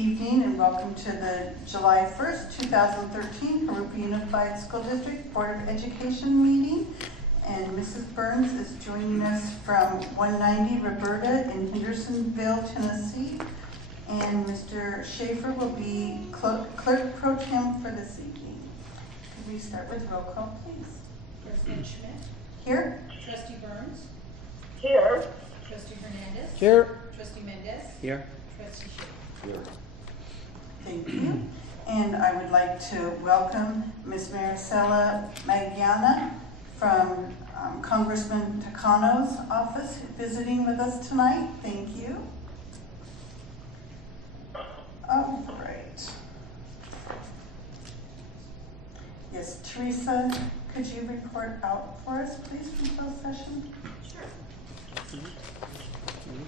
evening and welcome to the July 1st, 2013 Jurupa Unified School District Board of Education meeting. And Mrs. Burns is joining us from 190 Roberta in Hendersonville, Tennessee. And Mr. Schaefer will be clerk pro tem for this evening. Could we start with roll call, please? President Schmidt. Here. Trustee Burns. Here. Trustee Hernandez. Here. Trustee Mendez. Here. Trustee Schaefer. Here. Thank you. And I would like to welcome Ms. Maricela Magiana from Congressman Takano's office visiting with us tonight. Thank you. All right. Yes, Teresa, could you report out for us, please, from closed session? Sure.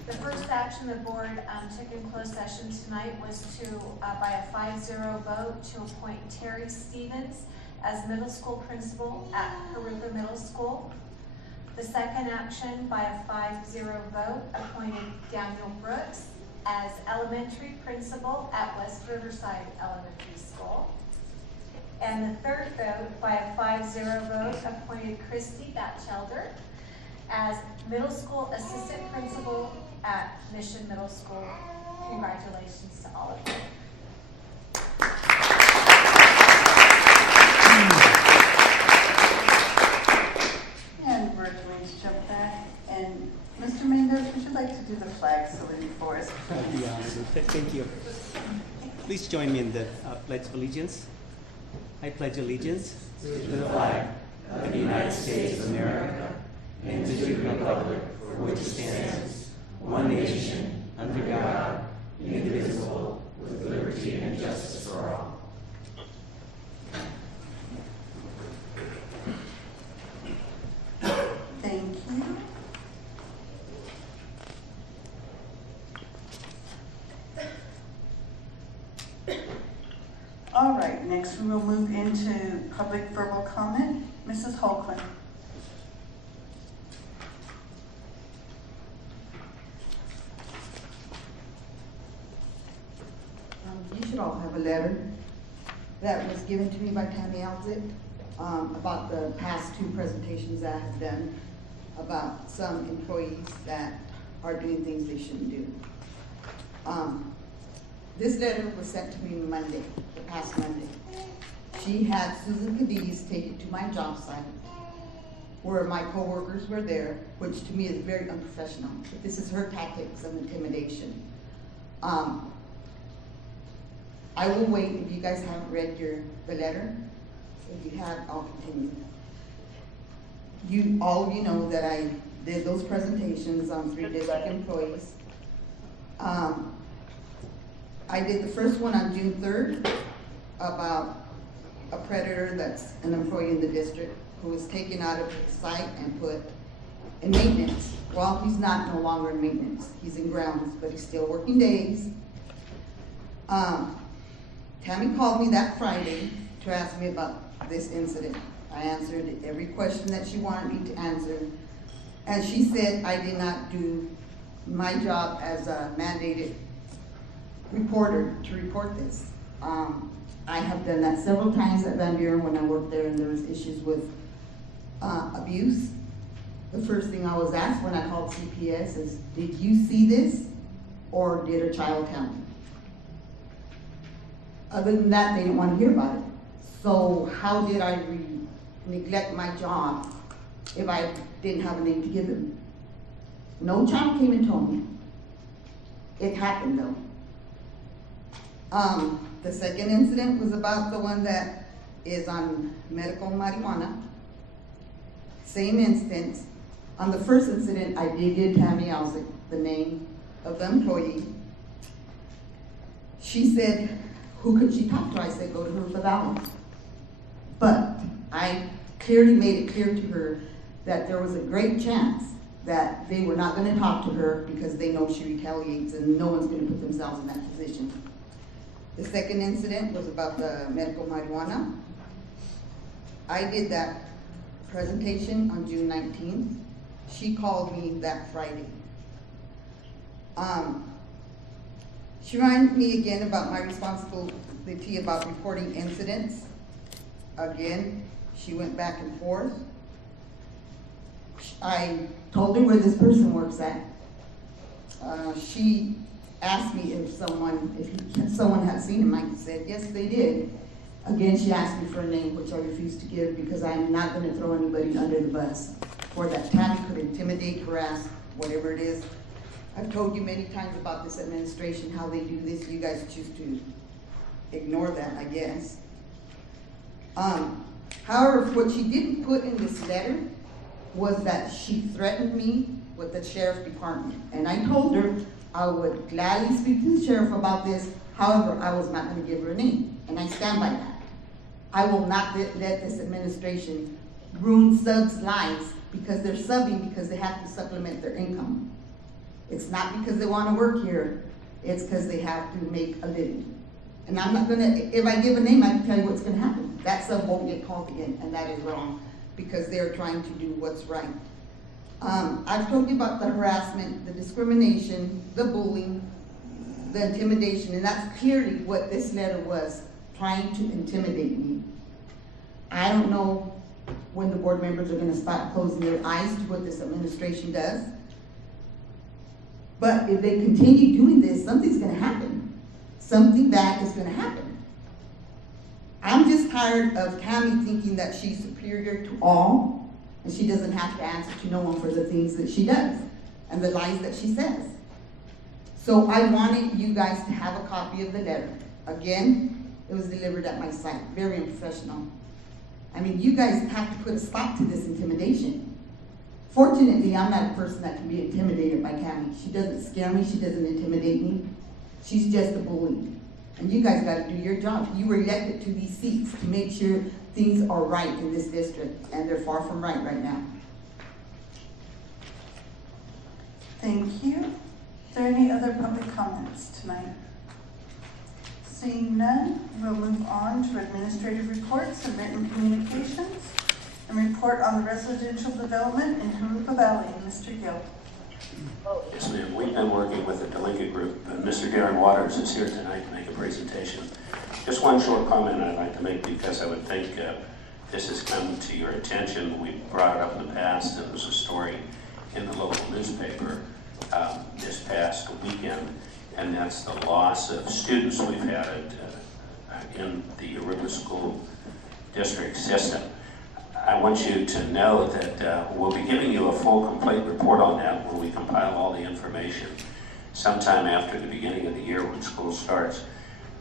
The first action the board took in closed session tonight was to, by a 5-0 vote, to appoint Terry Stevens as middle school principal at Jurupa Middle School. The second action, by a 5-0 vote, appointed Daniel Brooks as elementary principal at West Riverside Elementary School. And the third vote, by a 5-0 vote, appointed Christy Batchelder as middle school assistant principal at Mission Middle School. Congratulations to all of you. And we're going to jump back. And Mr. Mendez, would you like to do the flag salute for us? Yeah, thank you. Please join me in the Pledge of Allegiance. I pledge allegiance to the flag of the United States of America and to the republic for which it stands, one nation, under God, indivisible, with liberty and justice for all. Thank you. All right, next we will move into public verbal comment. Mrs. Holquin. You should all have a letter that was given to me by Tammy Alzit about the past two presentations I have done about some employees that are doing things they shouldn't do. This letter was sent to me Monday, the past Monday. She had Susan Cadiz take it to my job site where my coworkers were there, which to me is very unprofessional. But this is her tactics of intimidation. I will wait if you guys haven't read the letter. If you have, I'll continue. All of you know that I did those presentations on 3 district employees. I did the first one on June 3rd about a predator that's an employee in the district who was taken out of the site and put in maintenance. Well, he's no longer in maintenance. He's in grounds, but he's still working days. Tammy called me that Friday to ask me about this incident. I answered every question that she wanted me to answer. And she said I did not do my job as a mandated reporter to report this. I have done that several times at Van Buren when I worked there and there was issues with abuse. The first thing I was asked when I called CPS is, did you see this or did a child tell me? Other than that, they didn't want to hear about it. So how did I neglect my job if I didn't have a name to give them? No child came and told me. It happened though. The second incident was about the one that is on medical marijuana. Same instance. On the first incident, I did give Tammy Alzick the name of the employee. She said, who could she talk to? I said, go to her for that one. But I clearly made it clear to her that there was a great chance that they were not going to talk to her because they know she retaliates and no one's going to put themselves in that position. The second incident was about the medical marijuana. I did that presentation on June 19th. She called me that Friday. She reminded me again about my responsibility about reporting incidents. Again, she went back and forth. I told her where this person works at. She asked me if someone had seen him. I said, yes, they did. Again, she asked me for a name, which I refused to give because I'm not going to throw anybody under the bus for that. Tammy could intimidate, harass, whatever it is. I've told you many times about this administration, how they do this. You guys choose to ignore that, I guess. However, what she didn't put in this letter was that she threatened me with the sheriff department. And I told her I would gladly speak to the sheriff about this. However, I was not going to give her a name. And I stand by that. I will not let this administration ruin subs' lives because they're subbing because they have to supplement their income. It's not because they want to work here. It's because they have to make a living. And I'm not going to, if I give a name, I can tell you what's going to happen. That sub won't get called again, and that is wrong because they're trying to do what's right. I've told you about the harassment, the discrimination, the bullying, the intimidation, and that's clearly what this letter was, trying to intimidate me. I don't know when the board members are going to stop closing their eyes to what this administration does. But if they continue doing this, something's going to happen. Something bad is going to happen. I'm just tired of Tammy thinking that she's superior to all, and she doesn't have to answer to no one for the things that she does and the lies that she says. So I wanted you guys to have a copy of the letter. Again, it was delivered at my site, very unprofessional. I mean, you guys have to put a stop to this intimidation. Fortunately, I'm not a person that can be intimidated by Tammy. She doesn't scare me, she doesn't intimidate me. She's just a bully. And you guys gotta do your job. You were elected to these seats to make sure things are right in this district, and they're far from right now. Thank you. Is there any other public comments tonight? Seeing none, we'll move on to administrative reports and written communications. And report on the residential development in Jurupa Valley. Mr. Gill. Yes, ma'am. We've been working with the delinquent group, and Mr. Darren Waters is here tonight to make a presentation. Just one short comment I'd like to make because I would think this has come to your attention. We brought it up in the past, and there was a story in the local newspaper this past weekend, and that's the loss of students we've had in the Jurupa school district system. I want you to know that we'll be giving you a full, complete report on that when we compile all the information sometime after the beginning of the year when school starts.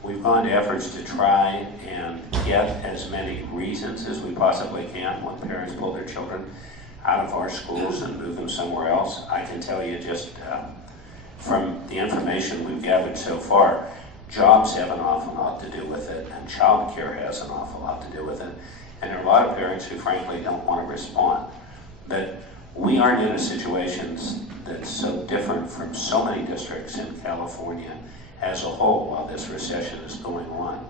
We've gone to efforts to try and get as many reasons as we possibly can when parents pull their children out of our schools and move them somewhere else. I can tell you just from the information we've gathered so far, jobs have an awful lot to do with it, and child care has an awful lot to do with it. And there are a lot of parents who frankly don't want to respond. But we aren't in a situation that's so different from so many districts in California as a whole while this recession is going on.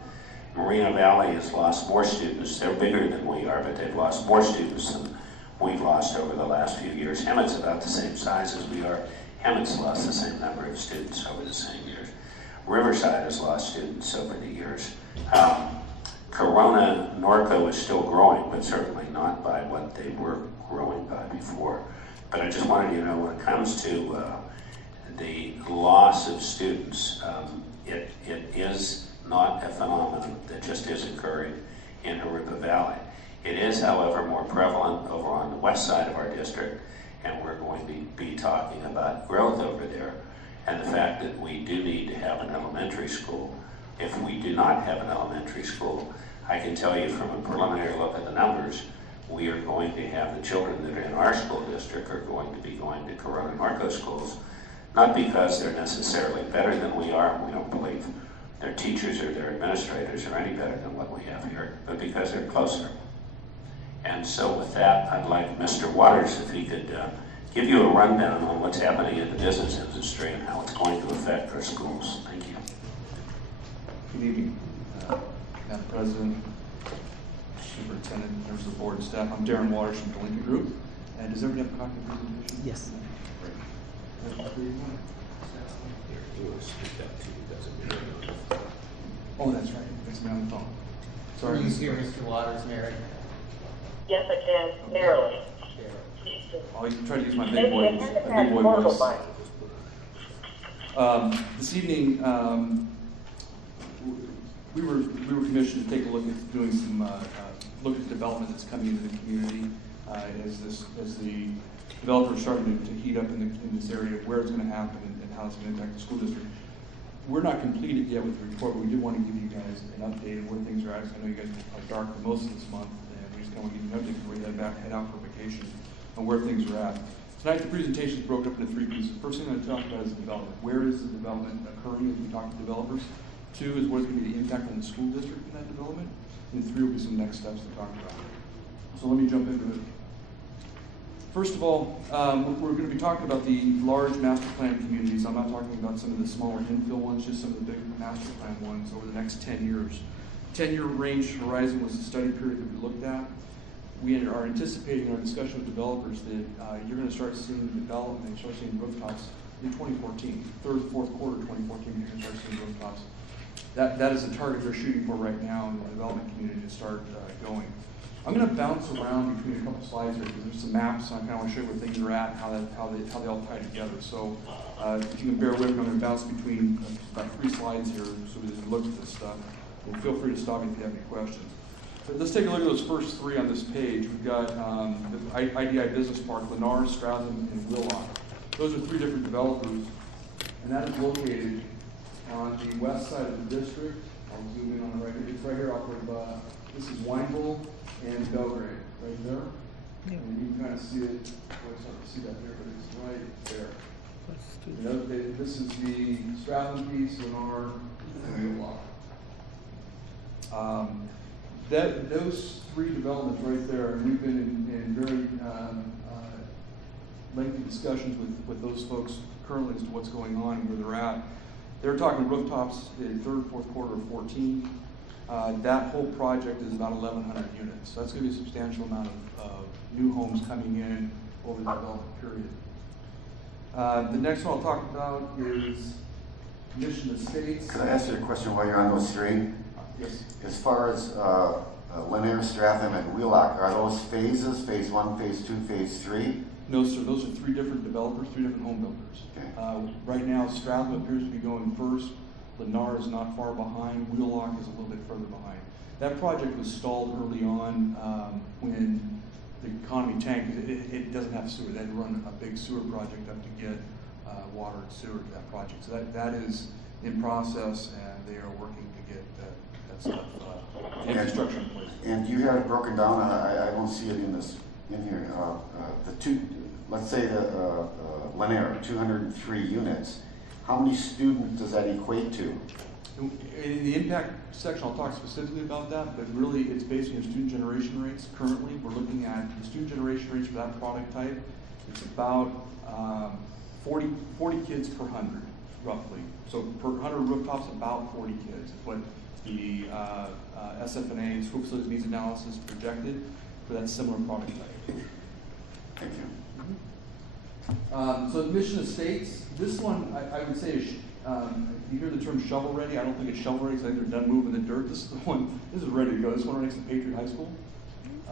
Moreno Valley has lost more students. They're bigger than we are, but they've lost more students than we've lost over the last few years. Hemet's about the same size as we are. Hemet's lost the same number of students over the same years. Riverside has lost students over the years. Corona, Norco is still growing, but certainly not by what they were growing by before. But I just wanted you to know when it comes to the loss of students, it is not a phenomenon that just is occurring in Jurupa Valley. It is, however, more prevalent over on the west side of our district, and we're going to be talking about growth over there and the fact that we do need to have an elementary school. If we do not have an elementary school, I can tell you from a preliminary look at the numbers, we are going to have the children that are in our school district are going to be going to Corona Norco schools, not because they're necessarily better than we are, we don't believe their teachers or their administrators are any better than what we have here, but because they're closer. And so with that, I'd like Mr. Waters, if he could give you a rundown on what's happening in the business industry and how it's going to affect our schools. Thank you. Good evening, Madam President, Superintendent, members of the board and staff. I'm Darren Waters from Delinquent Group. And does everybody have a copy of the presentation? Yes. Great. Oh, that's right. It's me on the phone. Sorry. Can you hear Mr. Waters, Mary? Yes, I can, barely. I'll try to use my big boy voice. This evening, we were commissioned to take a look at doing some look at the development that's coming into the community as the developers are starting to heat up in this area, where it's going to happen and how it's going to impact the school district. We're not completed yet with the report, but we do want to give you guys an update of where things are at. I know you guys are dark for most of this month, and we just kind of want to give you an update before you head out for vacation on where things are at. Tonight, the presentation is broken up into 3 pieces. First thing I'm going to talk about is the development. Where is the development occurring as we talk to developers? 2 is what is going to be the impact on the school district in that development. And 3 will be some next steps to talk about. So let me jump into it. First of all, we're going to be talking about the large master plan communities. I'm not talking about some of the smaller infill ones, just some of the big master plan ones over the next 10 years. 10-year range horizon was the study period that we looked at. We are anticipating in our discussion with developers that you're going to start seeing development, start seeing rooftops in 2014, third, fourth quarter 2014, you're going to start seeing rooftops. That is the target they're shooting for right now in the development community to start going. I'm going to bounce around between a couple slides here because there's some maps. So I kind of want to show you where things are at, how they all tie together. So if you can bear with me, I'm going to bounce between about 3 slides here so we can look at this stuff. And feel free to stop me if you have any questions. But let's take a look at those first 3 on this page. We've got the IDI Business Park, Lennar, Stratham, and Willock. Those are 3 different developers, and that is located on the west side of the district. I'll zoom in on it right here. It's right here off of, this is Wineville and Belgrade, right there. Yeah. And you can kind of see it, well, it's hard to see that here, but it's right there. This is the Stratham piece, Lennar, and Willock. Those 3 developments right there, and we've been in very lengthy discussions with those folks currently as to what's going on and where they're at. They're talking rooftops in third, fourth quarter of 14. That whole project is about 1,100 units. So that's going to be a substantial amount of new homes coming in over the development period. The next one I'll talk about is Mission Estates. Could I ask you a question while you're on those 3? Yes. As far as Lanier, Stratham, and Wheelock, are those phases? Phase 1, phase 2, phase 3? No, sir. Those are 3 different developers, 3 different home builders. Okay. Right now, Stratham appears to be going first. Lennar is not far behind. Wheelock is a little bit further behind. That project was stalled early on when the economy tanked. It doesn't have sewer. They had to run a big sewer project up to get water and sewer to that project. So that is in process, and they are working to get that stuff infrastructure in place. And you have it broken down. I don't see it in here. Let's say the Lanier, 203 units. How many students does that equate to? In the impact section, I'll talk specifically about that, but really it's based on your student generation rates. Currently, we're looking at the student generation rates for that product type. It's about 40 kids per 100, roughly. So per 100 rooftops, about 40 kids is what the SFNA, School Facilities Needs Analysis, projected for that similar product type. Thank you. So Mission Estates, this one I would say is, you hear the term shovel ready. I don't think it's shovel ready because I think they're done moving the dirt. This is the one. This is ready to go. This one right next to Patriot High School.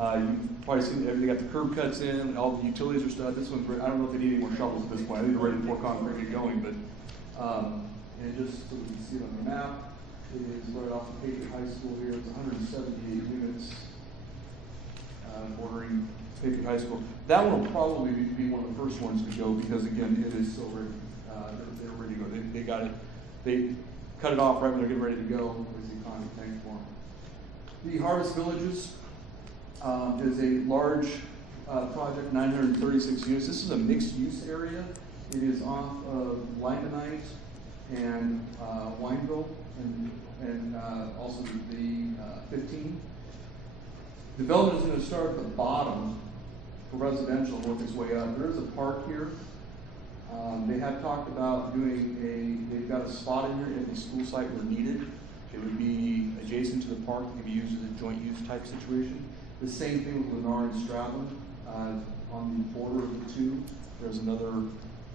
You've probably seen they got the curb cuts in, all the utilities are stuck. This one's ready. I don't know if they need any more shovels at this point. I think they're ready to pour concrete and get going. But and just so we can see it on the map, it is right off of Patriot High School here. It's 178 units bordering Patriot High School. That one will probably be one of the first ones to go because again, it is so ready. They're ready to go. They got it. They cut it off right when they're getting ready to go as the economy tanked for them. The Harvest Villages is a large project, 936 units. This is a mixed-use area. It is off of Lymanite and Wineville and also the 15. Development is going to start at the bottom for residential and work its way up. There is a park here. They have talked about doing they've got a spot in here at the school site where needed. It would be adjacent to the park, it could be used as a joint use type situation. The same thing with Lennar and Stratham. On the border of the 2, there's another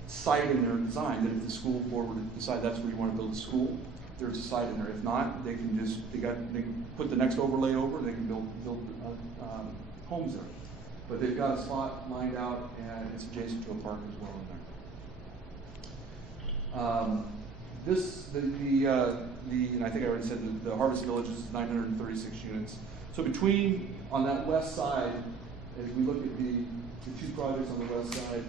site in their design that if the school board were to decide that's where you want to build a school, there's a site in there. If not, they can can put the next overlay over, and they can build homes there. But they've got a spot lined out, and it's adjacent to a park as well in there. And I think I already said the Harvest Village is 936 units. So on that west side, as we look at the two projects on the west side,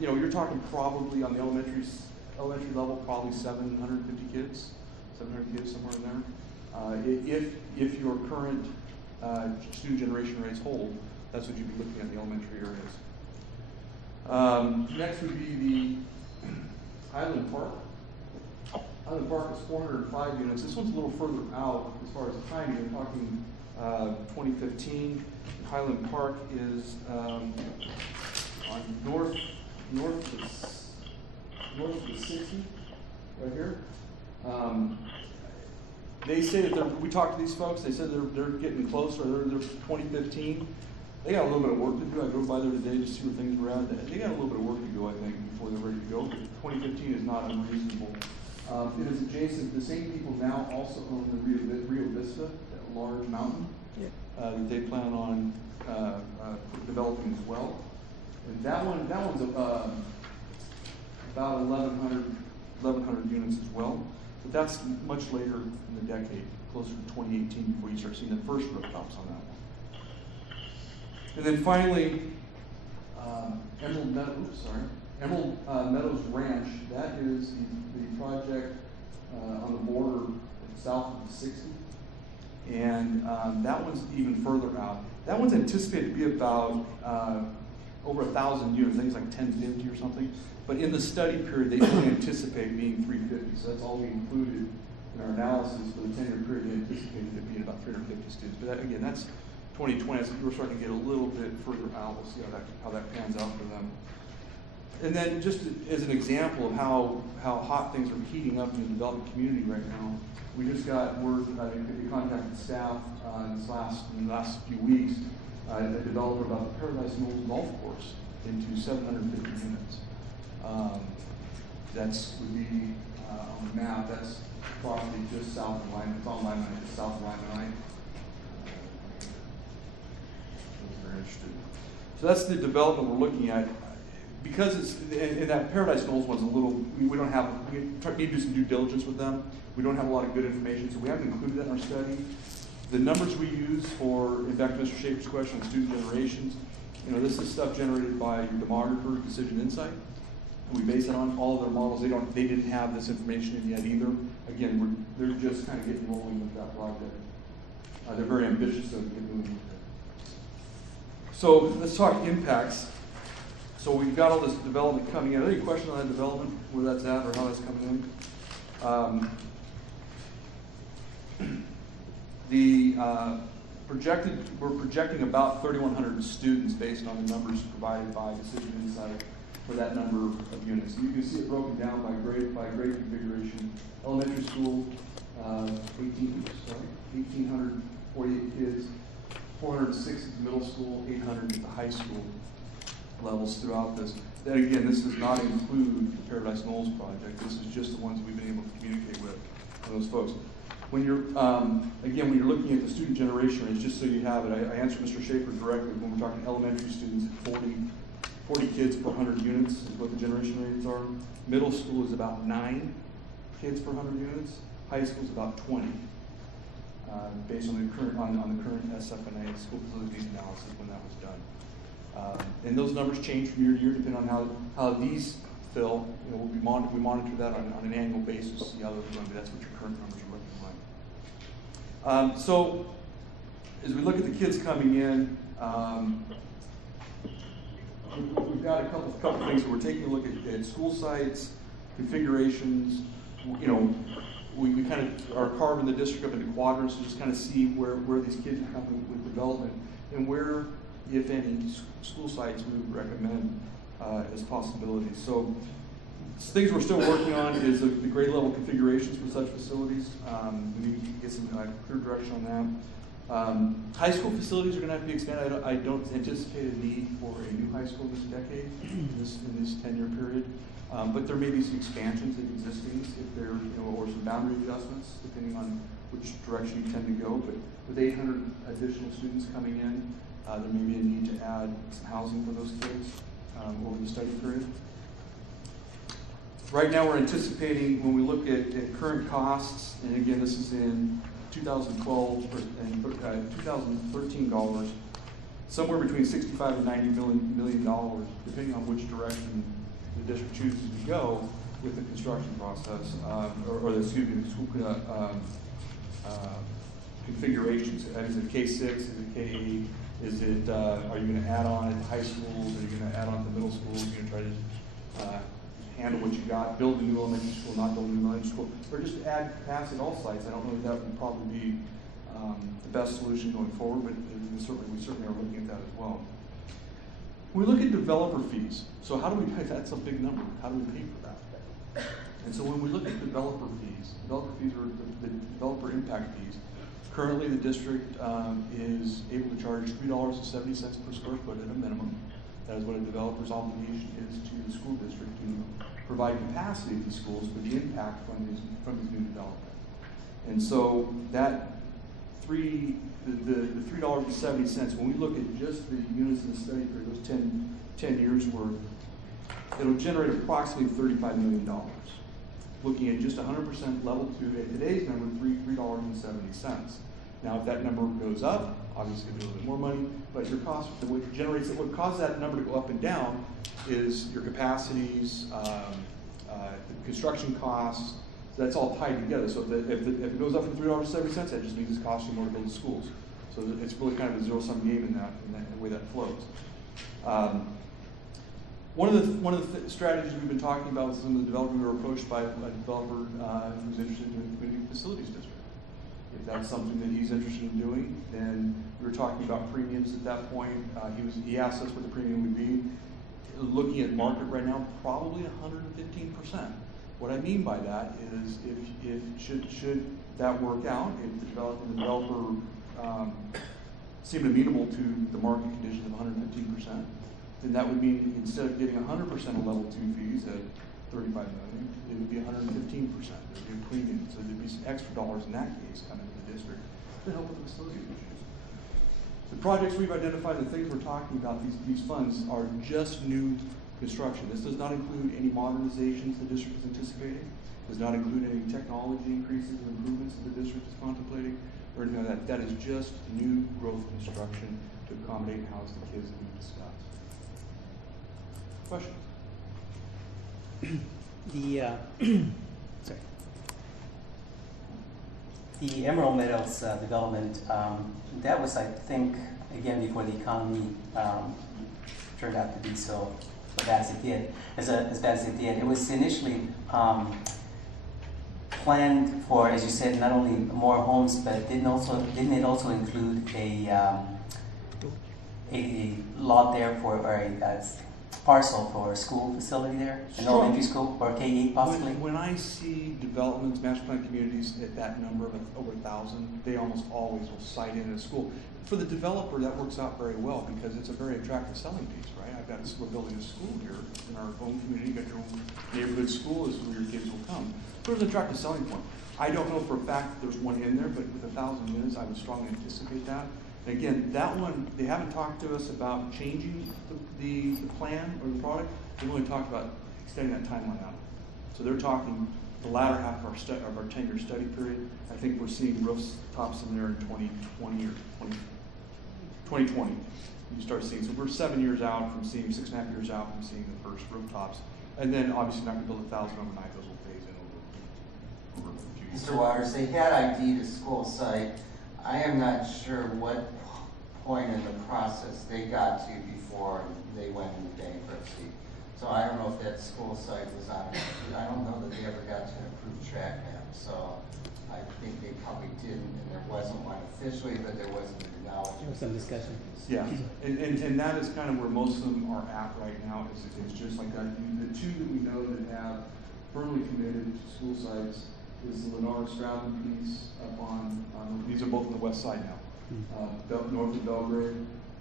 you're talking probably on the elementary level, probably 750 kids, 700 kids, somewhere in there. If your current student generation rates hold, that's what you'd be looking at in the elementary areas. Next would be the Highland Park. Highland Park is 405 units. This one's a little further out as far as the timing. We're talking 2015. Highland Park is on north of the 60, right here. They say that we talked to these folks. They said they're getting closer. They're 2015. They got a little bit of work to do. I drove by there today to see where things were at. They got a little bit of work to go, I think, before they're ready to go. 2015 is not unreasonable. It is adjacent. The same people now also own the Rio Vista, that large mountain that they plan on developing as well. And that one's about 1,100 units as well. But that's much later in the decade, closer to 2018, before you start seeing the first rooftops on that one. And then finally, Emerald Meadows Ranch. That is the project on the border south of the 60. And that one's even further out. That one's anticipated to be about over 1,000 units. I think it's like 1050 or something. But in the study period, they only anticipate being 350. So that's all we included in our analysis for the 10-year period. They anticipated it being about 350 students. But that, again, that's 2020. So we're starting to get a little bit further out. We'll see how that pans out for them. And then just as an example of how hot things are heating up in the development community right now, we just got word, we contacted staff in the last few weeks, a developer about the Paradise Knolls Golf Course into 750 units. Would be on the map, that's property just south of Lyman. It's on Lyman, just south of Lyman. Very interested. So that's the development we're looking at. Because it's, and that Paradise Knolls one's a little, we need to do some due diligence with them. We don't have a lot of good information, so we haven't included that in our study. The numbers we use in back to Mr. Schaefer's question on student generations, this is stuff generated by your demographer, Decision Insight. And we base it on all of their models. They didn't have this information in yet either. Again, they're just kind of getting rolling with that project. They're very ambitious to get moving with it. So let's talk impacts. So we've got all this development coming in. Any questions on that development, where that's at or how that's coming in? We're projecting about 3,100 students based on the numbers provided by Decision Insight for that number of units. And you can see it broken down by grade configuration. Elementary school, 1,848 kids, 406 at the middle school, 800 at the high school levels throughout this. Then again, this does not include the Paradise Knolls project. This is just the ones we've been able to communicate with those folks. When you're looking at the student generation rates, just so you have it, I answered Mr. Schaefer directly when we're talking elementary students at 40 kids per 100 units is what the generation rates are. Middle school is about 9 kids per 100 units. High school is about 20, based on the current SFNA, school facilities analysis, when that was done. And those numbers change from year to year depending on how these fill. We monitor that on an annual basis to see how those are going. That's what your current numbers are looking like. So as we look at the kids coming in, we've got a couple things. So we're taking a look at school sites, configurations. We kind of are carving the district up into quadrants to just kind of see where these kids are coming with development and where, if any, school sites we would recommend as possibilities. So things we're still working on is the grade level configurations for such facilities. We need to get some clear direction on that. High school facilities are going to have to be expanded. I don't anticipate a need for a new high school this decade, in this 10-year period. But there may be some expansions of existing, if there, or some boundary adjustments, depending on which direction you tend to go. But with 800 additional students coming in, there may be a need to add some housing for those kids over the study period. Right now, we're anticipating, when we look at current costs, and again, this is in 2012 and 2013 dollars, somewhere between $65 and $90 million, depending on which direction the district chooses to go with the construction process, the school configurations. Is it K6? Is it K8? Is it, are you going to add on at the high schools? Are you going to add on to the middle schools? Are you going to try to handle what you got, build a new elementary school, not build a new elementary school, or just add capacity at all sites? I don't know if that would probably be the best solution going forward, but we certainly are looking at that as well. We look at developer fees. So how do we pay? That's a big number. How do we pay for that? And so when we look at developer fees are the developer impact fees. Currently, the district is able to charge $3.70 per square foot at a minimum. That is what a developer's obligation is to the school district to provide capacity to these schools for the impact from these new development. And so that the $3.70, when we look at just the units in the study period, those 10 years worth, it'll generate approximately $35 million. Looking at just 100% level 2, at today's number, $3.70. Now, if that number goes up, obviously it'll be a little bit more money, but your cost, what causes that number to go up and down is your capacities, the construction costs. That's all tied together. So if it goes up from $3.70, that just means it's costing more to build schools. So it's really kind of a zero-sum game in the way that flows. One of the strategies we've been talking about with some of the developers, we were approached by a developer who's interested in doing community facilities district. If that's something that he's interested in doing, then we were talking about premiums at that point. He asked us what the premium would be. Looking at market right now, probably 115%. What I mean by that is, should that work out, if the developer seemed amenable to the market conditions of 115%, then that would mean instead of getting 100% of level 2 fees at $35 million, it would be 115%. There would be a premium, so there'd be some extra dollars in that case coming to the district to help with the facility issues. The projects we've identified, the things we're talking about, these funds are just new construction. This does not include any modernizations the district is anticipating. Does not include any technology increases or improvements that the district is contemplating, or anything like that. That is just new growth construction to accommodate and house the kids that we've discussed. Questions? The Emerald Meadows development, that was, I think, again, before the economy turned out to be so bad as it did. As bad as it did. It was initially planned for, as you said, not only more homes, but didn't it also include a lot there for, or a parcel for a school facility there, an elementary school, or K-8 possibly? When I see developments, master plan communities at that number of over 1,000, they almost always will cite in a school. For the developer, that works out very well because it's a very attractive selling piece, right? We're building a school here in our own community. You got your own neighborhood school, is where your kids will come. So it's an attractive selling point. I don't know for a fact that there's one in there, but with 1,000 units, I would strongly anticipate that. And again, that one, they haven't talked to us about changing the plan or the product. They've only talked about extending that timeline out. So they're talking the latter half of our 10-year study period. I think we're seeing rooftops in there in 2020 or 2020. You start seeing, so we're 7 years out from seeing, 6.5 years out from seeing the first rooftops. And then obviously not going to build 1,000 overnight, those will phase in over a few years. Mr. Waters, they had ID'd a school site. I am not sure what point in the process they got to before they went into bankruptcy. So I don't know if that school site was on it. I don't know that they ever got to an approved track map. So I think they probably didn't, and there wasn't one officially, but there wasn't an acknowledgement. There was some discussion. Yeah, and that is kind of where most of them are at right now. Is just like that. The two that we know that have firmly committed to school sites is the Lennar Stratton piece up on these are both on the west side now. north of Belgrade,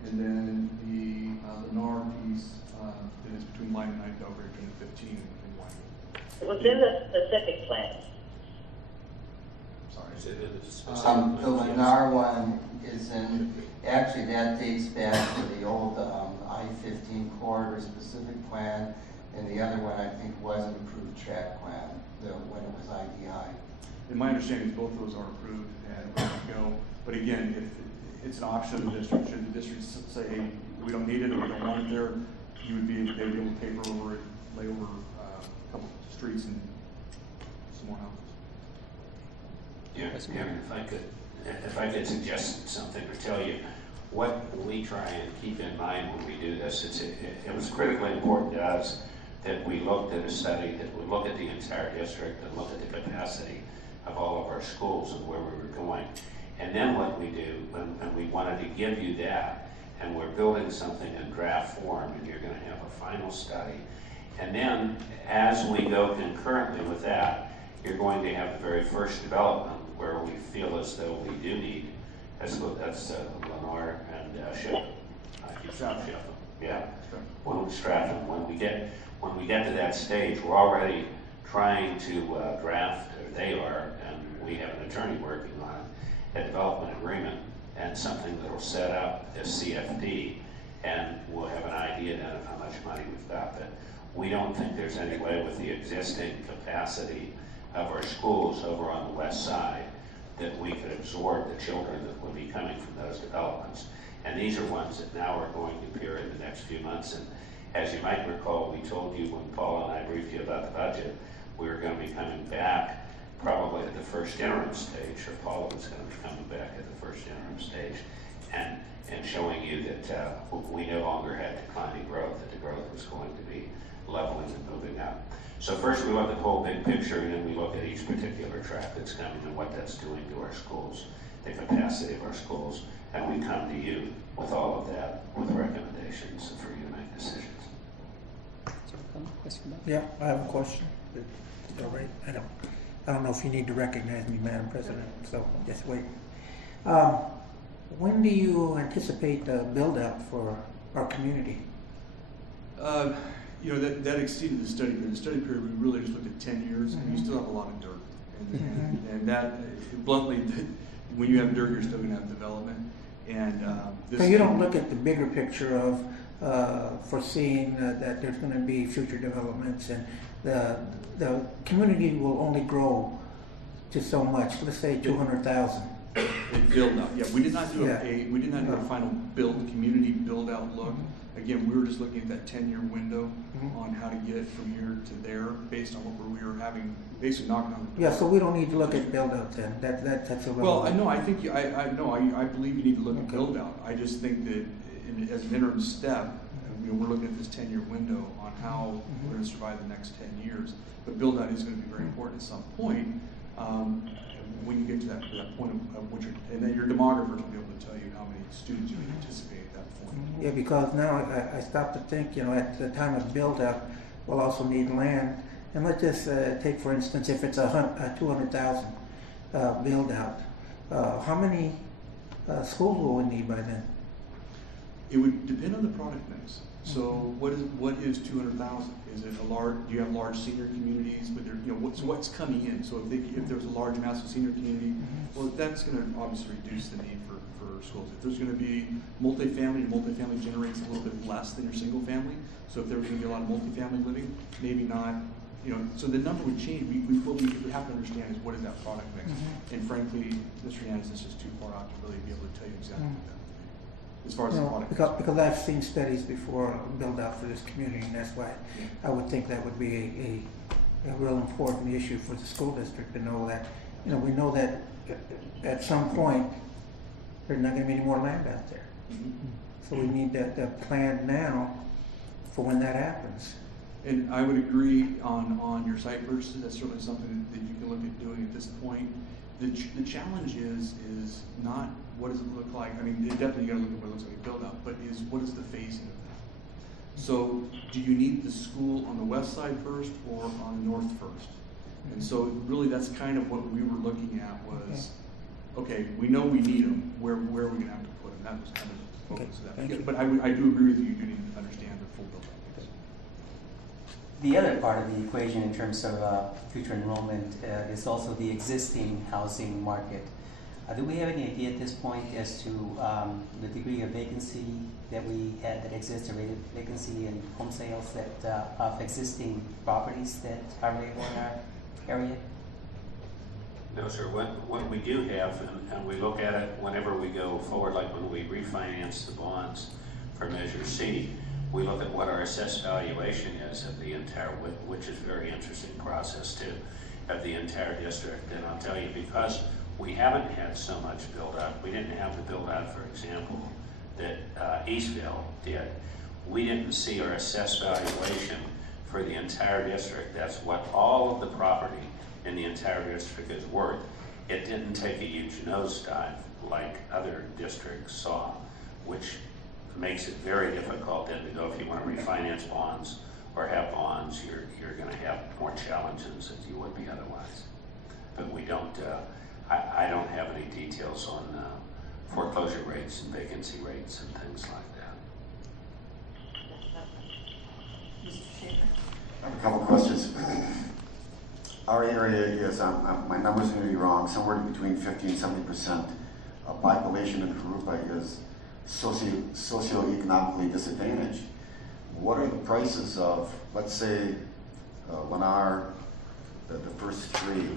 and then the Lennar piece that is between Line and 9 Belgrade, between 15 and White. Within the specific plan, Sorry. Is it in the specific The plans? Yes. Lennar one is in, actually that dates back to the old I-15 corridor specific plan, and the other one I think was an approved track plan, when it was IDI. And my understanding is both of those are approved and ready to go. But again, if it's an option of the district, should the district say, hey, we don't need it or we don't want it there, you would be, they'd be able to paper over it, lay over a couple streets and somewhere else. Yeah, Aaron, if I could suggest something or tell you, what we try and keep in mind when we do this, it was critically important to us that we looked at a study, that we look at the entire district and look at the capacity of all of our schools and where we were going. And then what we do, and we wanted to give you that, and we're building something in draft form, and you're gonna have a final study. And then, as we go concurrently with that, you're going to have the very first development where we feel as though we do need, that's Lennar and Sheffield. Stratton. Yeah, Stratton. When we get to that stage, we're already trying to draft, or they are, and we have an attorney working on it, a development agreement and something that'll set up this CFD, and we'll have an idea then of how much money we've got. But we don't think there's any way with the existing capacity of our schools over on the west side that we could absorb the children that would be coming from those developments. And these are ones that now are going to appear in the next few months. And as you might recall, we told you when Paula and I briefed you about the budget, we were going to be coming back probably at the first interim stage, or Paula was going to be coming back at the first interim stage, and showing you that we no longer had declining growth, that the growth was going to be leveling and moving up. So first we look at the whole big picture, and then we look at each particular track that's coming and what that's doing to our schools, the capacity of our schools, and we come to you with all of that, with recommendations for you to make decisions. Yeah, I have a question. All right, I don't know if you need to recognize me, Madam President, so just wait. When do you anticipate the build-out for our community? You know, that exceeded the study period. The study period, we really just looked at 10 years, and you still have a lot of dirt. And that, bluntly, when you have dirt, you're still going to have development. And So you don't look at the bigger picture of foreseeing that there's going to be future developments, and the community will only grow to so much. Let's say 200,000. It build out. Yeah, we did not do a final community build out look. Again, we were just looking at that 10-year window on how to get from here to there based on what we were having, basically knocking on the door. Yeah, so we don't need to look at build out then. That's irrelevant. Well, no, I think I believe you need to look at build out. I just think that as an interim step, you know, we're looking at this 10-year window on how we're going to survive the next 10 years. But build out is going to be very important at some point. When you get to that point of what and then your demographers will be able to tell you how many students you anticipate at that point. Yeah, because now I stop to think, you know, at the time of build out, we'll also need land. And let's just take, for instance, if it's a 200,000 build out, how many schools will we need by then? It would depend on the product mix. So what is 200,000? Is it a large? Do you have large senior communities? But you know, what's coming in? So if there's a large, massive senior community, well, that's going to obviously reduce the need for schools. If there's going to be multifamily, and multifamily generates a little bit less than your single family. So if there was going to be a lot of multifamily living, maybe not. You know, so the number would change. What we have to understand is what is that product mix. And frankly, Mr. Hernandez is just too far out to really be able to tell you exactly what that. As far as the product because I've seen studies before build out for this community, and that's why I would think that would be a real important issue for the school district to know that, you know, we know that at some point there's not going to be any more land out there. So we need that plan now for when that happens. And I would agree on your site versus. That's certainly something that you can look at doing at this point. The challenge is not what does it look like. I mean, definitely you got to look at what it looks like a build out, but what is the phasing of that? So do you need the school on the west side first or on the north first? And so really that's kind of what we were looking at was, okay, we know we need them, where are we gonna have to put them? That was kind of the Okay, focus of that. thank you. But I do agree with you, you do need to understand the full building. Yes. The other part of the equation in terms of future enrollment is also the existing housing market. Do we have any idea at this point as to the degree of vacancy that we had that exists, or rate of vacancy in home sales that of existing properties that are available in our area? No, sir. What we do have, and we look at it whenever we go forward, like when we refinance the bonds for Measure C, we look at what our assessed valuation is of the entire, which is a very interesting process too, of the entire district. And I'll tell you, because we haven't had so much build out, we didn't have the build out, for example, that Eastville did. We didn't see our assessed valuation for the entire district. That's what all of the property in the entire district is worth. It didn't take a huge nosedive like other districts saw, which makes it very difficult then to go, if you want to refinance bonds or have bonds, you're going to have more challenges than you would be otherwise. But we don't, I don't have any details on foreclosure rates and vacancy rates and things like that. Mr. Schaefer? I have a couple questions. Our area is, my numbers are going to be wrong, somewhere between 50 and 70% of population in Jurupa is socioeconomically disadvantaged. What are the prices of, let's say, Lennar, the first three?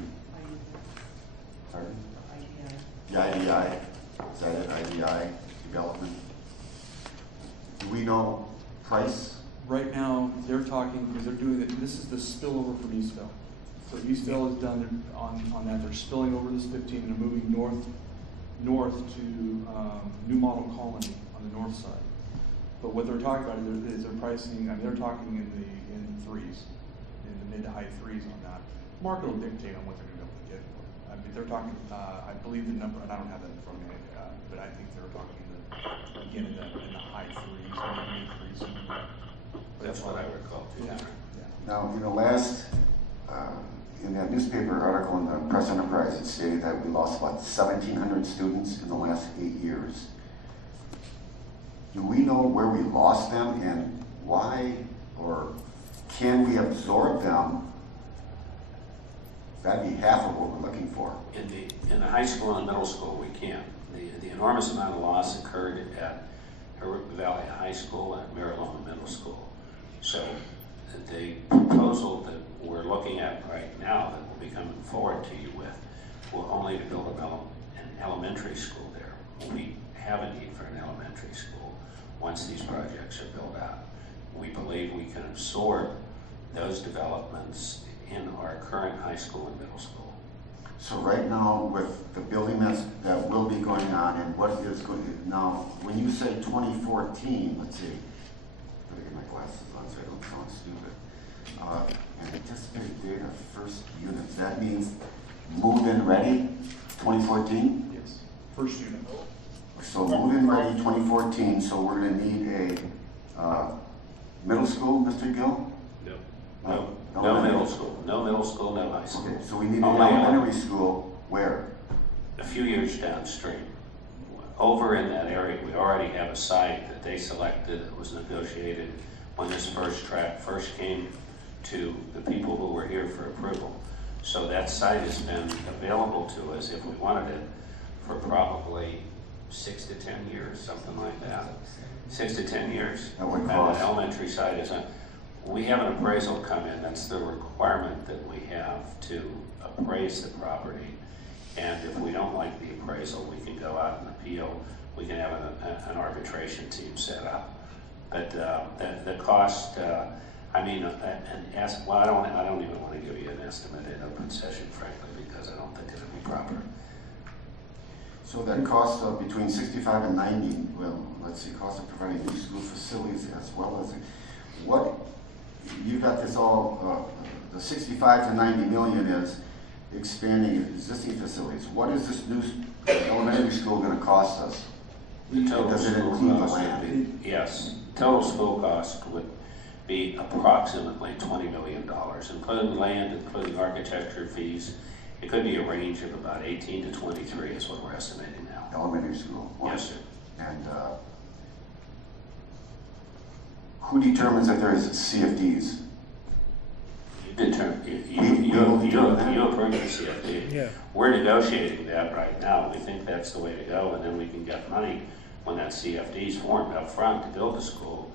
Pardon? The IDI. Is that it? IDI development? Do we know price? Right now, they're talking, because they're doing it, this is the spillover from Eastville. So Eastville is done on that, they're spilling over this 15 and they're moving north to New Model Colony on the north side. But what they're talking about is their pricing, I mean, they're talking in threes, in the mid to high threes on that. Market will dictate on what they're going to be able to get for it. I mean, they're talking, I believe the number, and I don't have that in front of me, but I think they're talking again in the high threes, mid threes. That's what I recall too. Yeah. Now, in the last, in that newspaper article in the Press Enterprise, it stated that we lost about 1,700 students in the last 8 years. Do we know where we lost them and why, or can we absorb them? That'd be half of what we're looking for. In the high school and middle school, we can. The enormous amount of loss occurred at Jurupa Valley High School and Mariloma Middle School. So the proposal that we're looking at right now that we'll be coming forward to you with will only build an elementary school there. We have a need for an elementary school once these projects are built out. We believe we can absorb those developments in our current high school and middle school. So right now, with the building that will be going on and what is going now, when you say 2014, let's see, I'm gonna get my glasses on so I don't sound stupid. Anticipated date of first units, that means move-in ready 2014? Yes, first unit. So move-in ready 2014, so we're gonna need a middle school, Mr. Gill? No. No middle school. No middle school, no high school. Okay, so we need an Only elementary school where? a few years downstream. Over in that area, we already have a site that they selected that was negotiated when this first track first came to the people who were here for approval. So that site has been available to us if we wanted it for probably 6 to 10 years, something like that. 6 to 10 years. At what And cost? the elementary site is, we have an appraisal come in. That's the requirement that we have to appraise the property. And if we don't like the appraisal, we can go out and appeal. We can have an arbitration team set up. But the cost, I mean, well, I don't even want to give you an estimate in open session, frankly, because I don't think it'll be proper. So that cost of between 65 and 90, well, let's see, cost of providing new school facilities as well as, what, you got this all, the 65 to 90 million is expanding existing facilities. What is this new elementary school going to cost us? The total Does it school include the cost land? would be, yes, total school cost would be approximately $20 million, including land, including architecture fees, It could be a range of about 18 to 23 is what we're estimating now. Elementary school. Yes, sir. And who determines if there's CFDs? You approve the CFD. Yeah. We're negotiating that right now. We think that's the way to go, and then we can get money when that CFD is formed up front to build the school.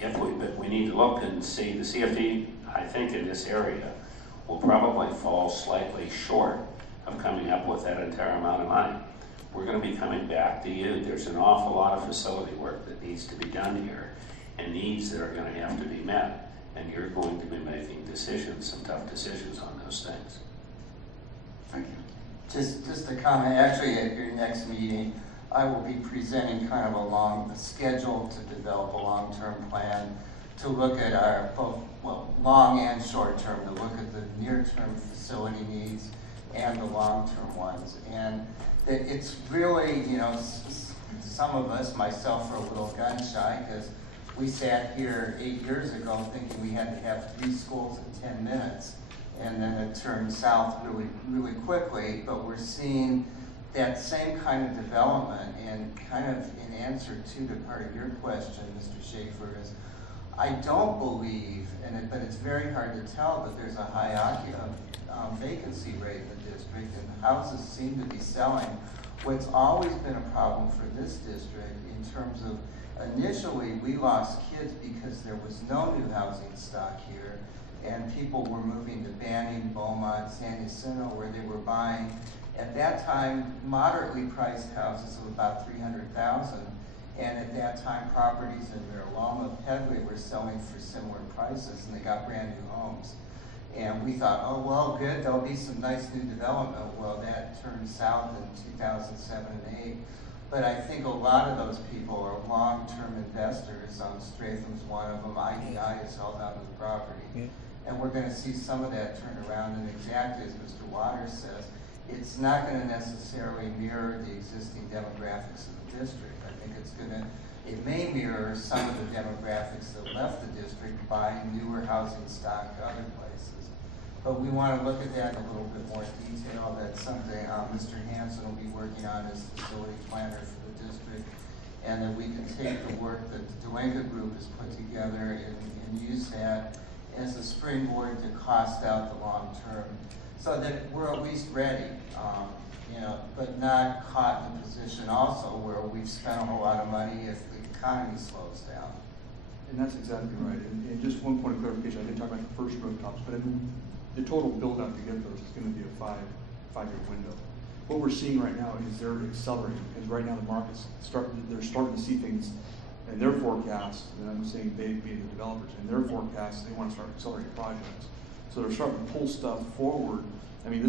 But we need to look and see the CFD, I think in this area, will probably fall slightly short of coming up with that entire amount of money. We're going to be coming back to you. There's an awful lot of facility work that needs to be done here and needs that are going to have to be met. And you're going to be making decisions, some tough decisions on those things. Thank you. Just a comment, actually at your next meeting, I will be presenting kind of a schedule to develop a long-term plan to look at our both, well, long and short-term, to look at the near-term facility needs and the long-term ones. And it's really, you know, some of us, myself, are a little gun shy because we sat here 8 years ago thinking we had to have 3 schools in 10 minutes. And then it turned south really, really quickly, but we're seeing that same kind of development. And kind of in answer to the part of your question, Mr. Schaefer, is I don't believe, but it's very hard to tell, that there's a high vacancy rate in the district, and houses seem to be selling. What's always been a problem for this district in terms of initially we lost kids because there was no new housing stock here, and people were moving to Banning, Beaumont, San Jacinto, where they were buying, at that time, moderately priced houses of about $300,000. And at that time, properties in Miraloma, Pedway were selling for similar prices, and they got brand new homes. And we thought, oh, well, good, there'll be some nice new development. Well, that turned south in 2007 and 8. But I think a lot of those people are long-term investors. Stratham's one of them. IDI has held on to the property. Yeah. And we're going to see some of that turn around. And exactly as Mr. Waters says, it's not going to necessarily mirror the existing demographics of the district. I think it may mirror some of the demographics that left the district buying newer housing stock other places. But we want to look at that in a little bit more detail. That's something Mr. Hanson will be working on as facility planner for the district. And that we can take the work that the Delenka Group has put together and use that as a springboard to cost out the long term, so that we're at least ready, but not caught in a position also where we've spent a whole lot of money if the economy slows down. And that's exactly right. And just one point of clarification, I didn't talk about the first rooftops, but the total build out to get those is going to be a five-year window. What we're seeing right now is they're accelerating, because right now the market's they're starting to see things in their forecasts, and I'm saying they being the developers, in their forecasts, they want to start accelerating projects. So they're starting to pull stuff forward. I mean, the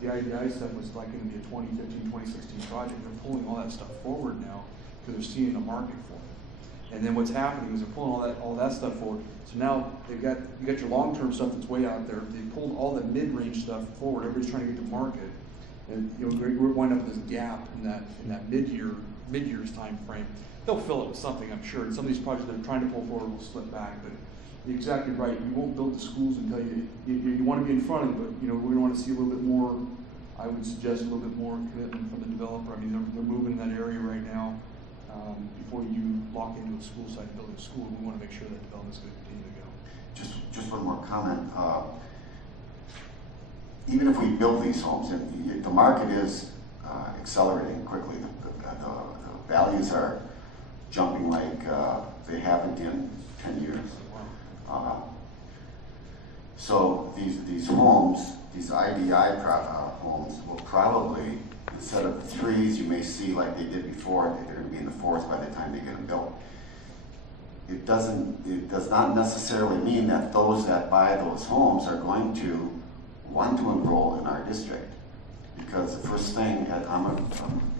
IDI stuff was like going to be a 2015, 2016 project. They're pulling all that stuff forward now because they're seeing a market for it. And then what's happening is they're pulling all that stuff forward. So now you got your long-term stuff that's way out there. They pulled all the mid-range stuff forward. Everybody's trying to get to market, and we're going up this gap in that mid-years time frame. They'll fill it with something, I'm sure. And some of these projects they're trying to pull forward will slip back, but you're exactly right. You won't build the schools until you want to be in front of it, but we're going to want to see a little bit more. I would suggest a little bit more commitment from the developer. I mean, they're moving in that area right now. Before you lock into a school site and build a school, we want to make sure that development's going to continue to go. Just one more comment. Even if we build these homes, and the market is accelerating quickly. The values are jumping like they haven't in 10 years. So these homes, these IDI homes, will probably, instead of 3s, you may see like they did before, they're going to be in the 4s by the time they get them built. It does not necessarily mean that those that buy those homes are going to want to enroll in our district, because the first thing,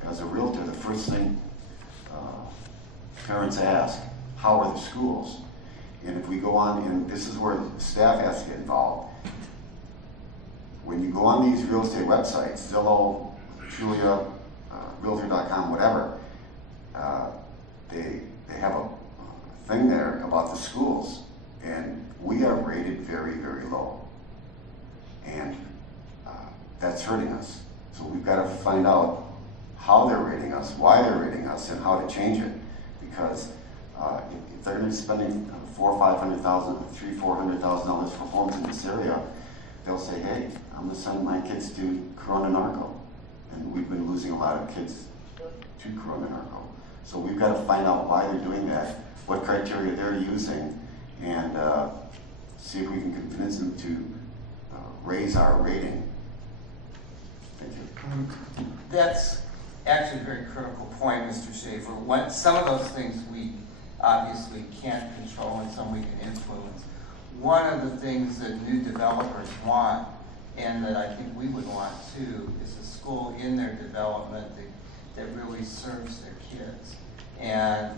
as a realtor, the first thing parents ask, how are the schools? And if we go on, and this is where the staff has to get involved, when you go on these real estate websites, Zillow, Julia, Realtor.com, whatever, they have a thing there about the schools, and we are rated very, very low. And that's hurting us. So we've got to find out how they're rating us, why they're rating us, and how to change it. Because if they're going to be spending $400,000 or $500,000, $400,000 for homes in this area, they'll say, hey, I'm going to send my kids to Corona Narco. And we've been losing a lot of kids to Corona Narco. So we've got to find out why they're doing that, what criteria they're using, and see if we can convince them to raise our rating. Thank you. That's actually a very critical point, Mr. Schaefer. Some of those things we obviously can't control and some we can influence. One of the things that new developers want, and that I think we would want too, is a school in their development that really serves their kids. And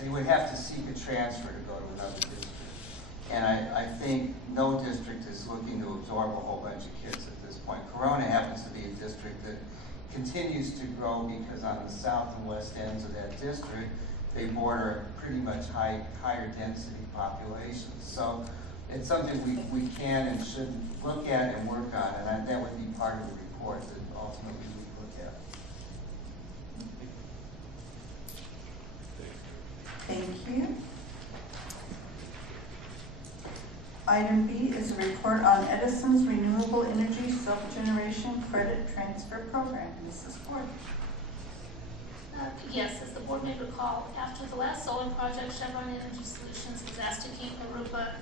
they would have to seek a transfer to go to another district. And I think no district is looking to absorb a whole bunch of kids at this point. Corona happens to be a district that continues to grow because on the south and west ends of that district, they border pretty much higher density populations. So it's something we can and should look at and work on, and that would be part of the report that ultimately we look at. Thank you. Item B is a report on Edison's renewable energy self-generation credit transfer program. Mrs. Ford. Yes, as the board may recall, after the last solar project, Chevron Energy Solutions was asked to keep Jurupa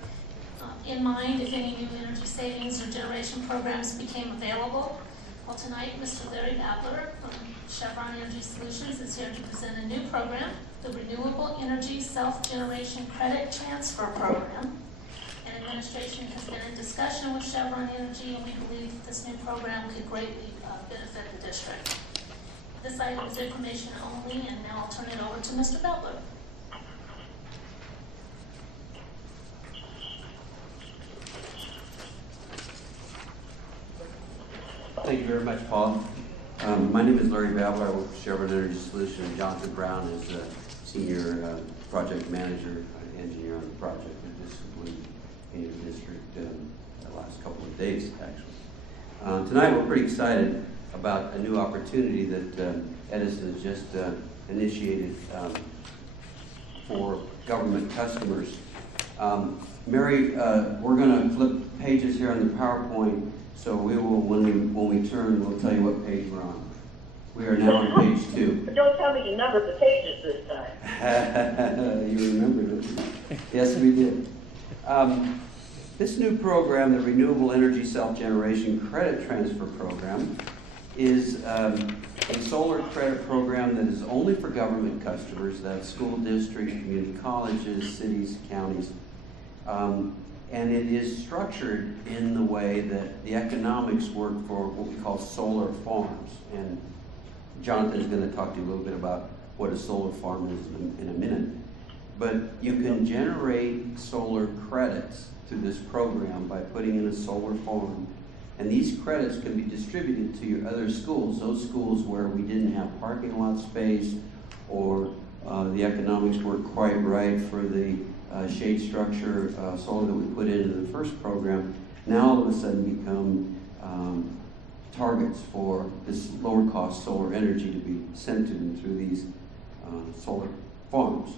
in mind if any new energy savings or generation programs became available. Well, tonight, Mr. Larry Babler from Chevron Energy Solutions is here to present a new program, the Renewable Energy Self-Generation Credit Transfer Program. And administration has been in discussion with Chevron Energy, and we believe this new program could greatly benefit the district. This item is information only, and now I'll turn it over to Mr. Babler. Thank you very much, Paul. My name is Larry Babler. I work for Chevron Energy Solutions. Jonathan Brown is the senior project manager, engineer on the project that just completed in the district the last couple of days, actually. Tonight we're pretty excited about a new opportunity that Edison has just initiated for government customers. Mary, we're going to flip pages here on the PowerPoint, so we will, when we turn, we'll tell you what page we're on. We are now on page 2. Don't tell me you numbered the pages this time. You remembered it. Yes, we did. This new program, the Renewable Energy Self-Generation Credit Transfer Program, is a solar credit program that is only for government customers, that's school districts, community colleges, cities, counties. And it is structured in the way that the economics work for what we call solar farms. And Jonathan is going to talk to you a little bit about what a solar farm is in a minute. But you can generate solar credits through this program by putting in a solar farm. And these credits can be distributed to your other schools, those schools where we didn't have parking lot space or the economics weren't quite right for the shade structure solar that we put into the first program, now all of a sudden become targets for this lower cost solar energy to be sent to them through these solar farms.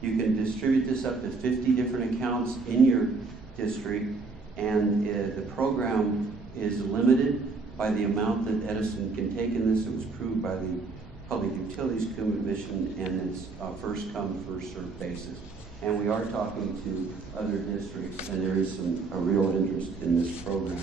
You can distribute this up to 50 different accounts in your district, and the program is limited by the amount that Edison can take in this. It was approved by the Public Utilities Commission, and it's first come, first served basis. And we are talking to other districts, and there is a real interest in this program.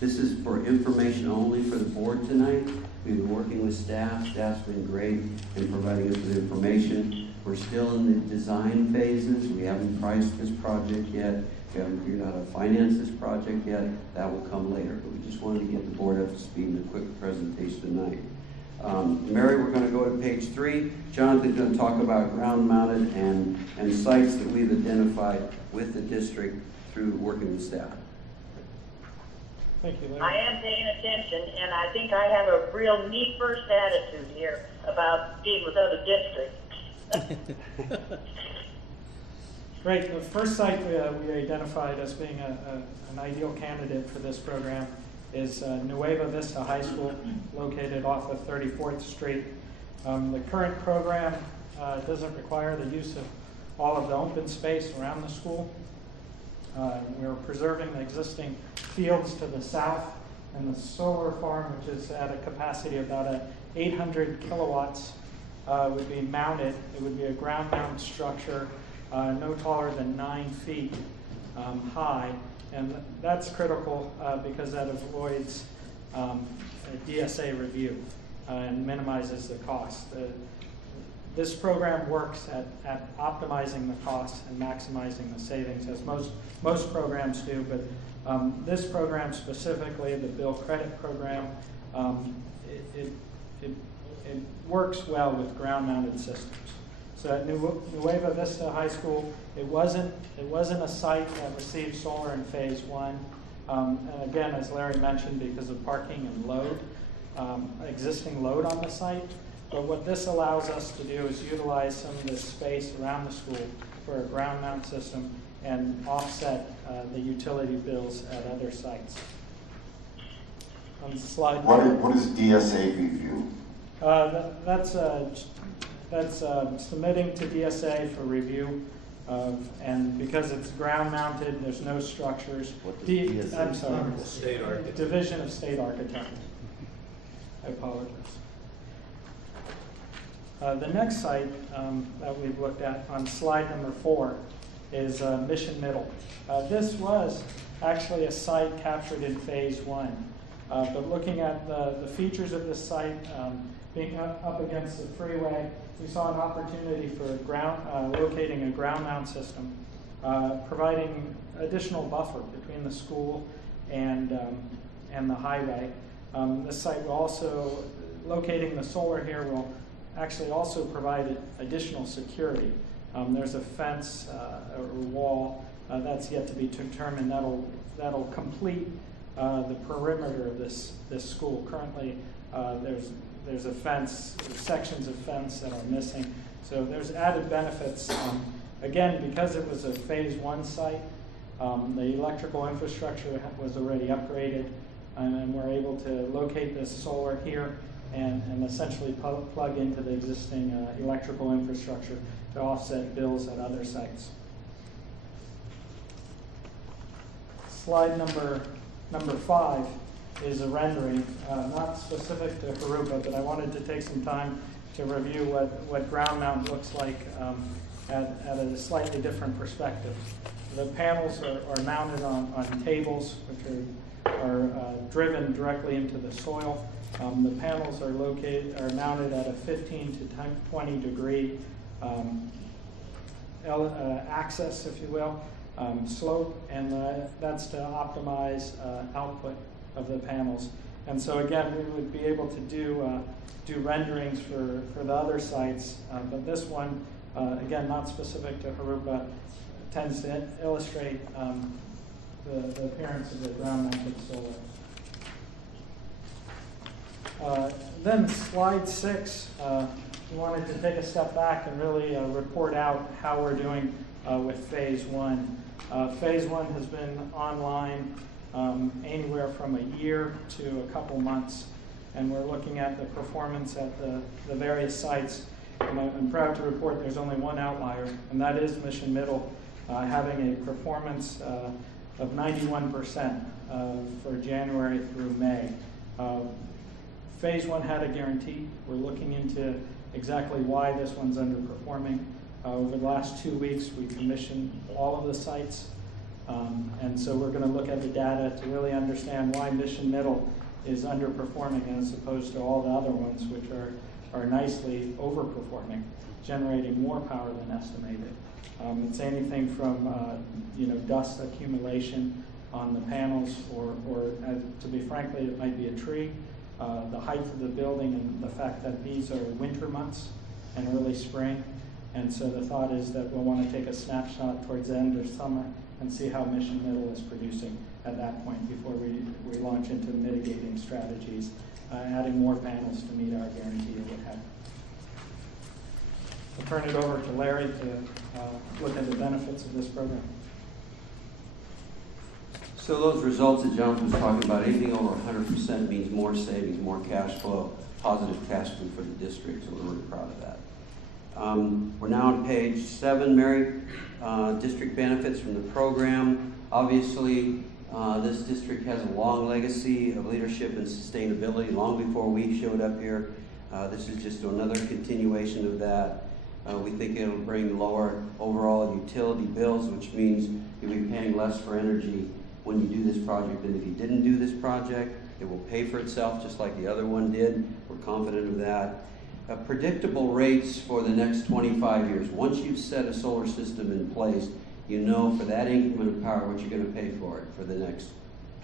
This is for information only for the board tonight. We've been working with staff. Staff's been great in providing us with information. We're still in the design phases. We haven't priced this project yet. We haven't figured out how to finance this project yet. That will come later. But we just wanted to get the board up to speed in a quick presentation tonight. Mary, we're going to go to page 3. Jonathan's going to talk about ground-mounted and sites that we've identified with the district through working with staff. Thank you, Larry. I am paying attention, and I think I have a real me first attitude here about being with other districts. Great. The first site we identified as being an ideal candidate for this program is Nueva Vista High School, located off of 34th Street. The current program doesn't require the use of all of the open space around the school. We're preserving the existing fields to the south, and the solar farm, which is at a capacity of about 800 kilowatts, would be mounted. It would be a ground mount structure no taller than 9 feet high, and that's critical because that avoids a DSA review and minimizes the cost. This program works at optimizing the cost and maximizing the savings, as most programs do, but this program specifically, the bill credit program, it works well with ground-mounted systems. So at Nueva Vista High School, it wasn't a site that received solar in phase 1. And again, as Larry mentioned, because of parking and load, existing load on the site. But what this allows us to do is utilize some of this space around the school for a ground mount system and offset the utility bills at other sites. On slide. What is DSA review? That's submitting to DSA for review, and because it's ground mounted, there's no structures. I'm sorry, Division of State Architecture. I apologize. The next site that we've looked at on slide number 4 is Mission Middle. This was actually a site captured in phase 1, but looking at the features of this site, being up against the freeway, we saw an opportunity for locating a ground mount system, providing additional buffer between the school and the highway. This site will also, locating the solar here will actually also provide additional security. There's a fence or wall that's yet to be determined that'll complete the perimeter of this school. Currently, there's a fence, sections of fence that are missing. So there's added benefits. Again, because it was a phase 1 site, the electrical infrastructure was already upgraded, and we're able to locate this solar here and essentially plug into the existing electrical infrastructure to offset bills at other sites. Slide number 5 is a rendering, not specific to Jurupa, but I wanted to take some time to review what ground mount looks like at a slightly different perspective. The panels are mounted on tables, which are driven directly into the soil. The panels are mounted at a 15 to 20 degree axis, if you will, slope, and that's to optimize output of the panels. And so again, we would be able to do renderings for the other sites, but this one, again, not specific to Jurupa, tends to illustrate the appearance of the ground-mounted solar. Then slide 6, we wanted to take a step back and really report out how we're doing with phase 1. Phase 1 has been online anywhere from a year to a couple months, and we're looking at the performance at the various sites. And I'm proud to report there's only one outlier, and that is Mission Middle, having a performance of 91% for January through May. Phase 1 had a guarantee. We're looking into exactly why this one's underperforming. Over the last 2 weeks, we commissioned all of the sites, and so we're going to look at the data to really understand why Mission Middle is underperforming as opposed to all the other ones, which are nicely overperforming, generating more power than estimated. It's anything from dust accumulation on the panels, or to be frankly, it might be a tree. The height of the building and the fact that these are winter months and early spring. And so the thought is that we'll want to take a snapshot towards the end of summer and see how Mission Middle is producing at that point before we launch into mitigating strategies, adding more panels to meet our guarantee or what have you. I'll turn it over to Larry to look at the benefits of this program. So those results that Jonathan was talking about, anything over 100% means more savings, more cash flow, positive cash flow for the district, so we're really proud of that. We're now on page 7, Mary. District benefits from the program. Obviously, this district has a long legacy of leadership and sustainability long before we showed up here. This is just another continuation of that. We think it'll bring lower overall utility bills, which means you'll be paying less for energy when you do this project than if you didn't do this project. It will pay for itself just like the other one did. We're confident of that. Predictable rates for the next 25 years. Once you've set a solar system in place, you know for that increment of power what you're going to pay for it for the next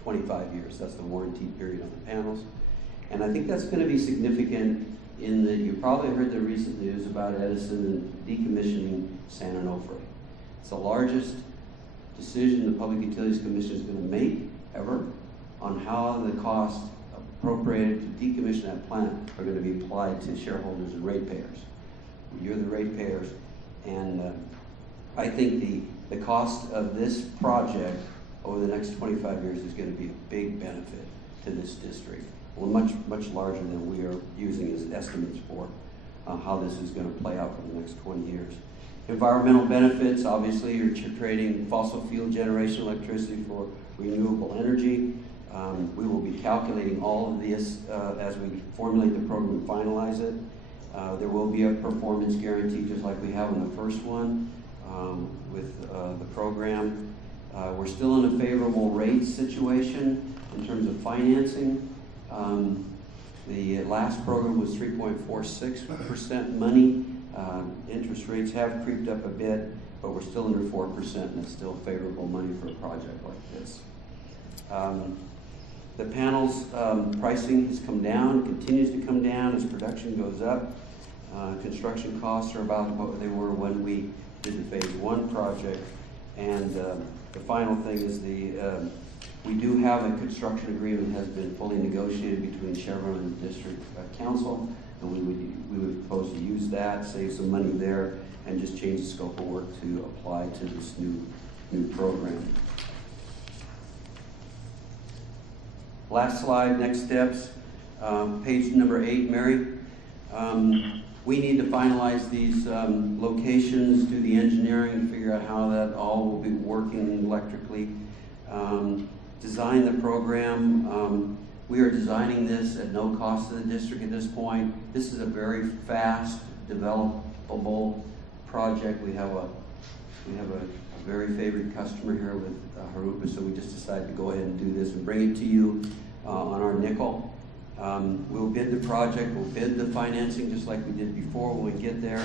25 years. That's the warranty period on the panels. And I think that's going to be significant in that you probably heard the recent news about Edison and decommissioning San Onofre. It's the largest decision the Public Utilities Commission is going to make ever on how the cost appropriated to decommission that plant are going to be applied to shareholders and ratepayers. You're the ratepayers, and I think the cost of this project over the next 25 years is going to be a big benefit to this district. Well, much larger than we are using as estimates for how this is going to play out for the next 20 years. Environmental benefits, obviously, you're trading fossil fuel generation electricity for renewable energy. We will be calculating all of this as we formulate the program and finalize it. There will be a performance guarantee just like we have on the first one with the program. We're still in a favorable rate situation in terms of financing. The last program was 3.46% money. Interest rates have creeped up a bit, but we're still under 4%, and it's still favorable money for a project like this. The panels pricing has come down, continues to come down as production goes up. Construction costs are about what they were when we did the phase 1 project. And the final thing is we do have a construction agreement that has been fully negotiated between Chevron and the district council, and we would propose to use that, save some money there, and just change the scope of work to apply to this new program. Last slide, next steps. Page number 8, Mary. We need to finalize these locations, do the engineering, figure out how that all will be working electrically. Design the program. We are designing this at no cost to the district at this point. This is a very fast, developable project. We have a very favorite customer here with Jurupa, so we just decided to go ahead and do this and bring it to you on our nickel. We'll bid the project, we'll bid the financing just like we did before when we get there.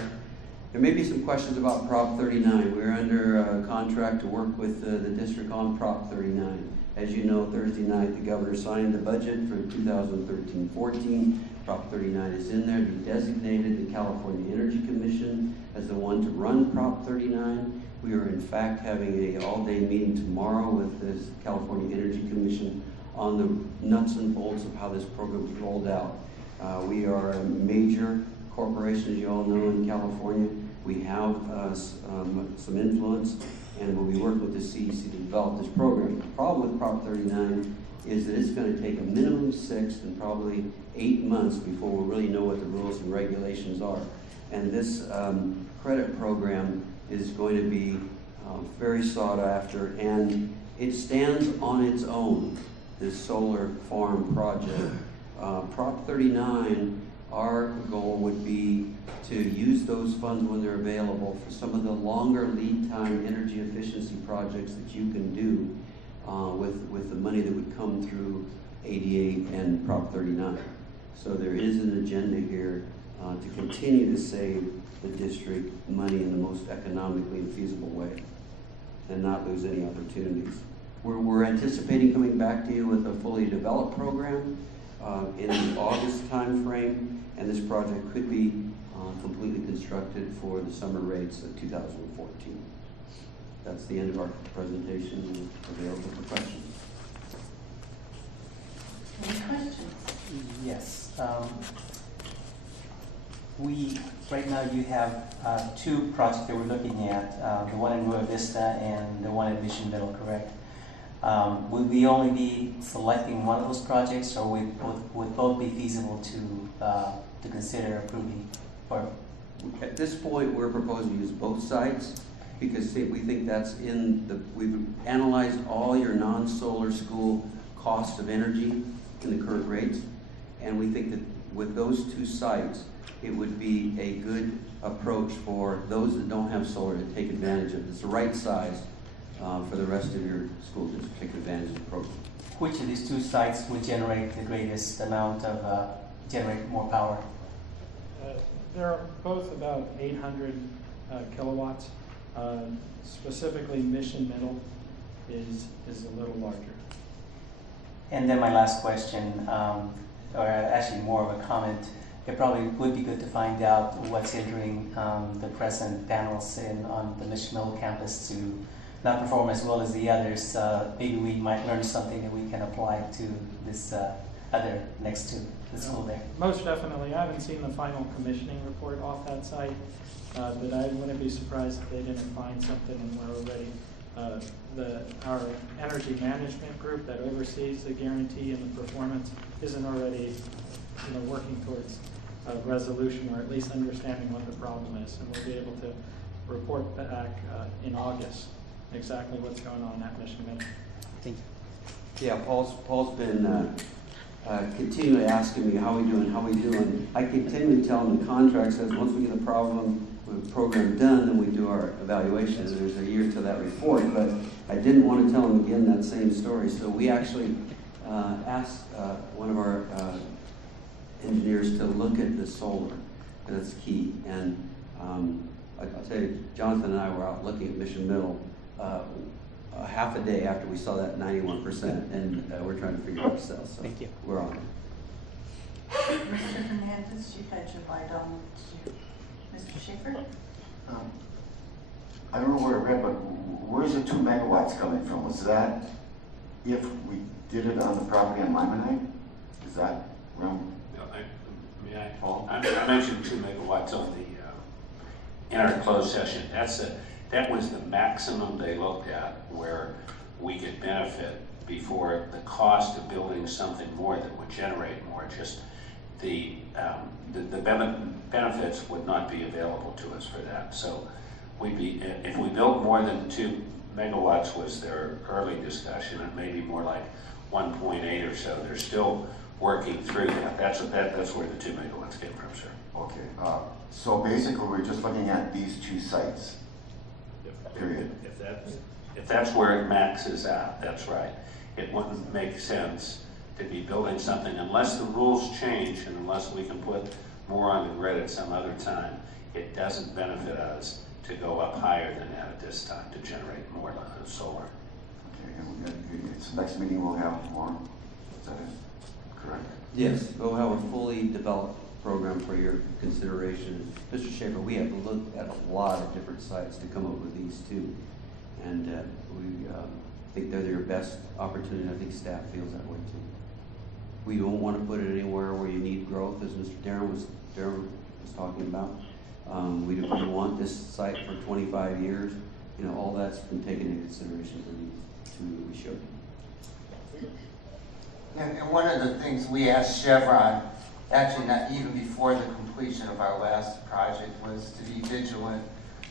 There may be some questions about Prop 39. We're under contract to work with the district on Prop 39. As you know, Thursday night, the governor signed the budget for 2013-14. Prop 39 is in there. He designated the California Energy Commission as the one to run Prop 39. We are in fact having an all-day meeting tomorrow with the California Energy Commission on the nuts and bolts of how this program is rolled out. We are a major corporation, as you all know, in California. We have some influence, and we'll be working with the CEC to develop this program. The problem with Prop 39 is that it's going to take a minimum 6 and probably 8 months before we really know what the rules and regulations are. And this credit program is going to be very sought after, and it stands on its own, this solar farm project. Prop 39, our goal would be to use those funds when they're available for some of the longer lead time energy efficiency projects that you can do with the money that would come through 88 and Prop 39. So there is an agenda here to continue to save the district money in the most economically and feasible way and not lose any opportunities. We're anticipating coming back to you with a fully developed program in the August timeframe, and this project could be completely constructed for the summer rates of 2014. That's the end of our presentation, and available for questions. Any questions? Yes. Right now you have 2 projects that we're looking at, the one in Rio Vista and the one at Mission Middle, correct? Would we only be selecting one of those projects, or would both be feasible to consider approving? Or At this point, we're proposing to use both sites because we think that's we've analyzed all your non-solar school cost of energy in the current rates. And we think that with those two sites, it would be a good approach for those that don't have solar to take advantage of it. It's the right size for the rest of your school district to take advantage of the program. which of these two sites would generate the greatest amount of, generate more power? They're both about 800 kilowatts. Specifically, Mission Middle is a little larger. And then my last question, or actually more of a comment, it probably would be good to find out what's hindering the present panels on the Mission Middle campus to not perform as well as the others. Maybe we might learn something that we can apply to this other next to the school there. Most definitely. I haven't seen the final commissioning report off that site, but I wouldn't be surprised if they didn't find something, and we're already our energy management group that oversees the guarantee and the performance isn't already working towards a resolution, or at least understanding what the problem is, and we'll be able to report back in August exactly what's going on at Mission Middle. Thank you. Yeah, Paul's been continually asking me how we doing. I continually tell him the contract says once we get the program done, then we do our evaluation, and there's a year to that report. But I didn't want to tell him again that same story, so we actually asked one of our engineers to look at the solar, and that's key. And I'll tell you, Jonathan and I were out looking at Mission Middle a half a day after we saw that 91%, and we're trying to figure out ourselves. So thank you. We're on it. Mr. Hernandez, you had your light on too. Mr. Schaefer? I don't know where I read, but where's the 2 megawatts coming from? Was that if we did it on the property on Limonite? Is that wrong? May I, Paul? I mentioned 2 megawatts on the in our closed session. That was the maximum they looked at where we could benefit before the cost of building something more that would generate more. Just the benefits would not be available to us for that. So we'd be, if we built more than 2 megawatts was their early discussion, and maybe more like 1.8 or so. They're still working through that. That's where the 2 megawatts came from, sir. Okay. So basically, we're just looking at these 2 sites. Period. If that's where it maxes out, that's right. It wouldn't make sense to be building something unless the rules change and unless we can put more on the grid at some other time. It doesn't benefit us to go up higher than that at this time to generate more solar. Okay, and it's next meeting we'll have more. Is that it? Correct? Yes, we'll have a fully developed program for your consideration. Mr. Schaefer, we have looked at a lot of different sites to come up with these 2. And we think they're your best opportunity. I think staff feels that way too. We don't want to put it anywhere where you need growth, as Mr. Darren was talking about. We don't want this site for 25 years. All that's been taken into consideration for these 2 that we showed you. And one of the things we asked Chevron, actually not even before the completion of our last project, was to be vigilant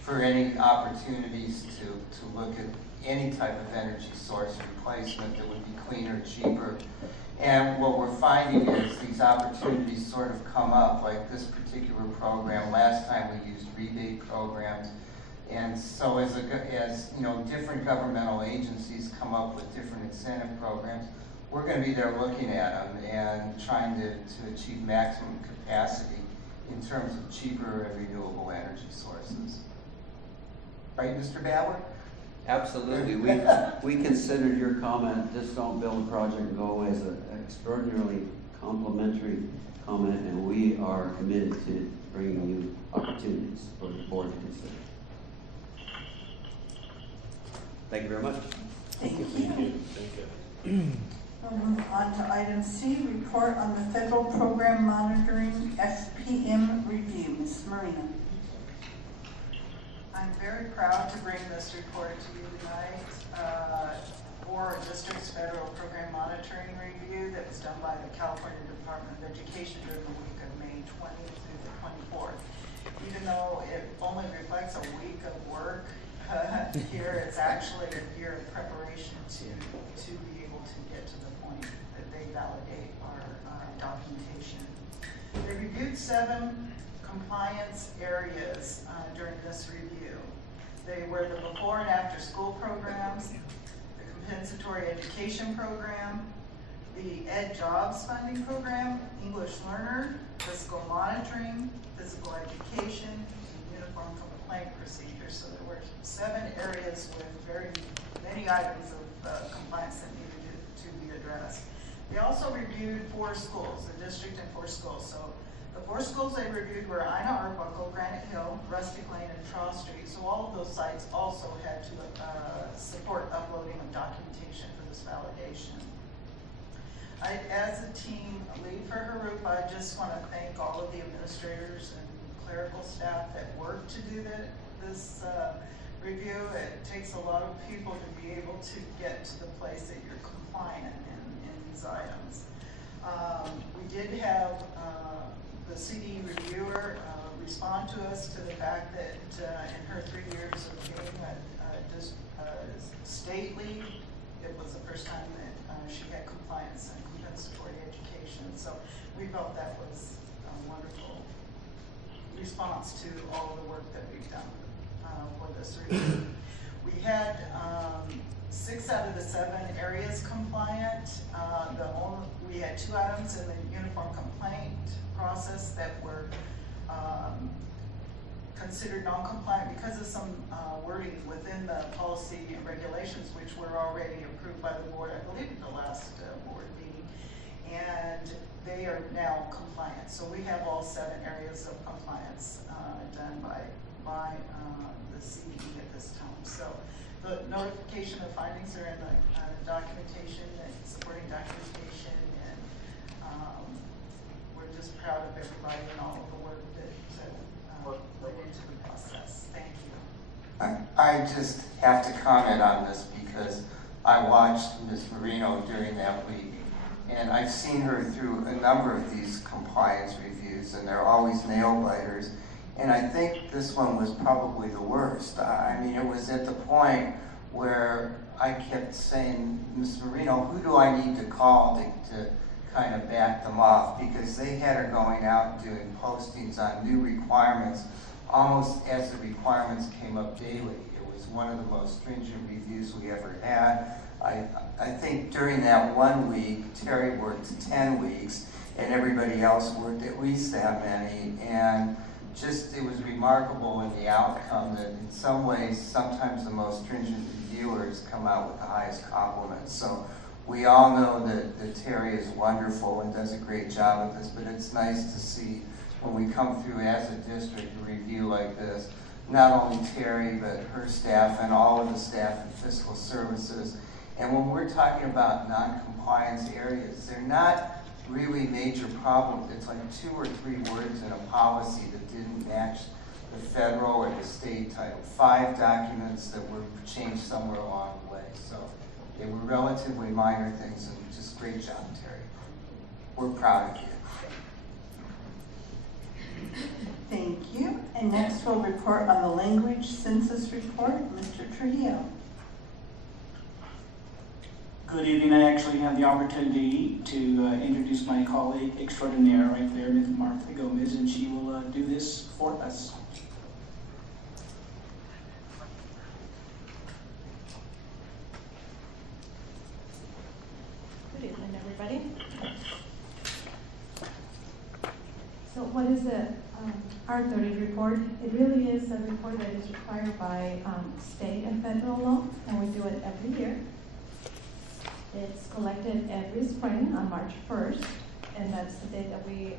for any opportunities to look at any type of energy source replacement that would be cleaner, cheaper. And what we're finding is these opportunities sort of come up, like this particular program. Last time we used rebate programs. And so as different governmental agencies come up with different incentive programs, we're going to be there looking at them and trying to achieve maximum capacity in terms of cheaper and renewable energy sources. Right, Mr. Bauer? Absolutely. We considered your comment, just don't build a project and go away, as an extraordinarily complimentary comment, and we are committed to bringing you opportunities for the board to consider. Thank you very much. Thank you. We'll move on to item C, report on the Federal Program Monitoring FPM review. Ms. Marina. I'm very proud to bring this report to you tonight. for a district's federal program monitoring review that was done by the California Department of Education during the week of May 20th through the 24th. Even though it only reflects a week of work, here it's actually a year of preparation to be able to get to the point that they validate our documentation. They reviewed 7 compliance areas during this review. They were the before and after school programs, the compensatory education program, the Ed Jobs funding program, English learner, physical monitoring, physical education, and uniform complaint procedures. So there were 7 areas with very many items of compliance that needed to be addressed. They also reviewed 4 schools, the district and 4 schools. So the 4 schools they reviewed were Ina Arbuckle, Granite Hill, Rustic Lane, and Charles Street. So all of those sites also had to support uploading of documentation for this validation. As a team lead for Jurupa, I just want to thank all of the administrators and clerical staff that work to do this review. It takes a lot of people to be able to get to the place that you're compliant in these items. We did have the CD reviewer respond to us to the fact that in her 3 years of being a state lead, it was the first time that she had compliance and compensatory education. So we felt that was a wonderful response to all of the work that we've done for this review. We had 6 out of the 7 areas compliant. We had 2 items in the uniform complaint process that were considered non-compliant because of some wording within the policy and regulations, which were already approved by the board, I believe, at the last board meeting, and they are now compliant. So we have all 7 areas of compliance done by the CDE at this time. So the notification of findings are in the documentation, and supporting documentation, and we're just proud of everybody and all of the work that went into the process. Thank you. I just have to comment on this because I watched Ms. Marino during that week, and I've seen her through a number of these compliance reviews, and they're always nail biters. And I think this one was probably the worst. I mean, it was at the point where I kept saying, Ms. Marino, who do I need to call to kind of back them off? Because they had her going out and doing postings on new requirements almost as the requirements came up daily. It was one of the most stringent reviews we ever had. I think during that 1 week, Terry worked 10 weeks, and everybody else worked at least that many. And just, it was remarkable in the outcome that in some ways, sometimes the most stringent reviewers come out with the highest compliments. So we all know that Terry is wonderful and does a great job with this, but it's nice to see when we come through as a district a review like this, not only Terry, but her staff and all of the staff in fiscal services. And when we're talking about non-compliance areas, they're not really major problems. It's like 2 or 3 words in a policy that didn't match the federal or the state title. 5 documents that were changed somewhere along the way. So they were relatively minor things, and just great job, Terry. We're proud of you. Thank you. And next we'll report on the language census report. Mr. Trujillo. Good evening. I actually have the opportunity to introduce my colleague extraordinaire right there, Ms. Martha Gomez, and she will do this for us. Good evening, everybody. So what is the R30 report? It really is a report that is required by state and federal law, and we do it every year. It's collected every spring on March 1st, and that's the date that we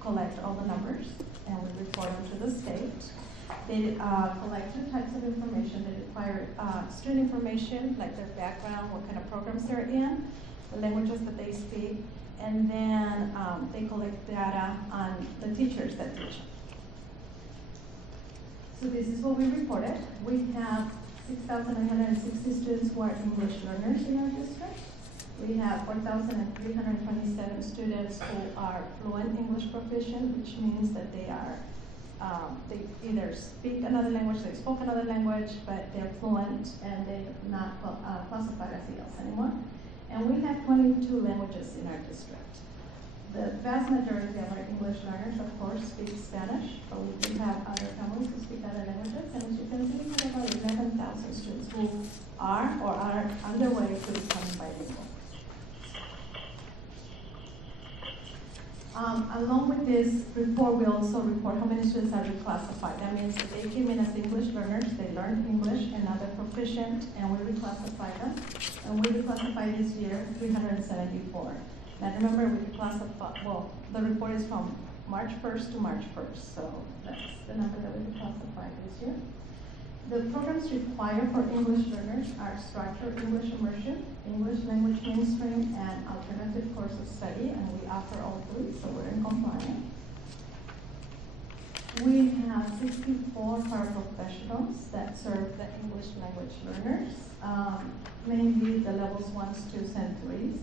collect all the numbers, and we report them to the state. They collect 2 types of information. They require student information, like their background, what kind of programs they're in, the languages that they speak, and then they collect data on the teachers that teach. So this is what we reported. We have 6,960 students who are English learners in our district. We have 4,327 students who are fluent English proficient, which means that they they either speak another language, they spoke another language, but they're fluent and they're not classified as IELTS anymore. And we have 22 languages in our district. The vast majority of our English learners, of course, speak Spanish, but we do have other families who speak other languages. And as you can see, we have about 11,000 students who are or are underway to becoming bilingual. Along with this report, we also report how many students are reclassified. That means that they came in as English learners, they learned English, and now they're proficient, and we reclassify them. And we reclassified this year 374. Now remember, we reclassify, well, the report is from March 1st to March 1st, so that's the number that we reclassified this year. The programs required for English learners are structured English immersion, English language mainstream, and alternative course of study, and we offer all three, so we're in compliance. We have 64 paraprofessionals that serve the English language learners, mainly the levels 1s, 2s, and 3s.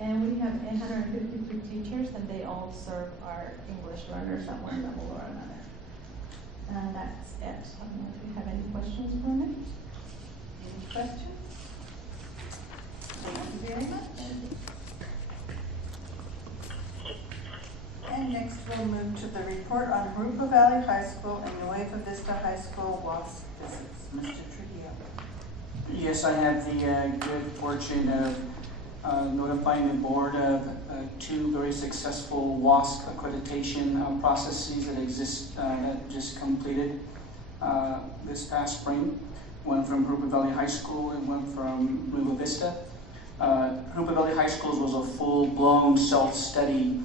And we have 852 teachers, and they all serve our English learners at one level or another. And that's it. I don't know if you have any questions for me. Any questions? Thank you very much. And next we'll move to the report on Jurupa Valley High School and Nueva Vista High School WASC visits. Mr. Trujillo. Yes, I have the good fortune of notifying the board of two very successful WASC accreditation processes that just completed this past spring. One from Jurupa Valley High School and one from Nueva Vista. Jurupa Valley High School was a full-blown self-study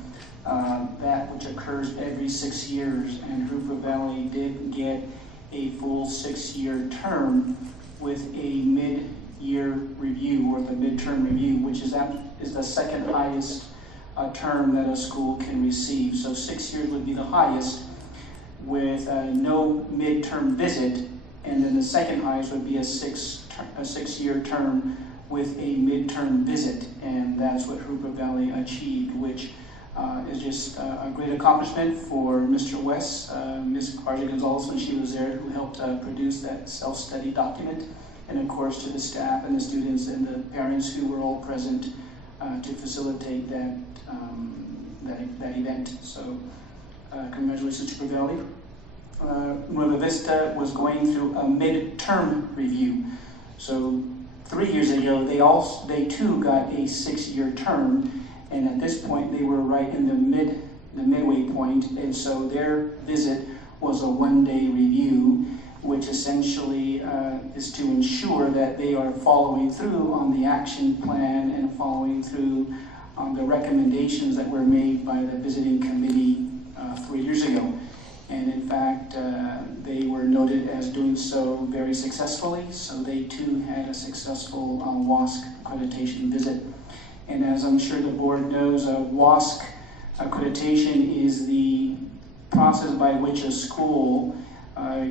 which occurs every 6 years, and Jurupa Valley did get a full 6-year term with a mid-year review, or the midterm review, which is the second highest term that a school can receive. So 6 years would be the highest, with no midterm visit, and then the second highest would be a six-year term with a midterm visit, and that's what Jurupa Valley achieved, which is just a great accomplishment for Mr. West, Ms. Carja Gonzalez, when she was there, who helped produce that self-study document, and of course to the staff and the students and the parents who were all present to facilitate that event. So congratulations to Jurupa Valley. Nueva Vista was going through a midterm review. So 3 years ago, they too got a 6-year term, and at this point they were right in the midway point, and so their visit was a one-day review, which essentially is to ensure that they are following through on the action plan and following through on the recommendations that were made by the visiting committee 3 years ago. And in fact, they were noted as doing so very successfully, so they too had a successful WASC accreditation visit. And as I'm sure the board knows, WASC accreditation is the process by which a school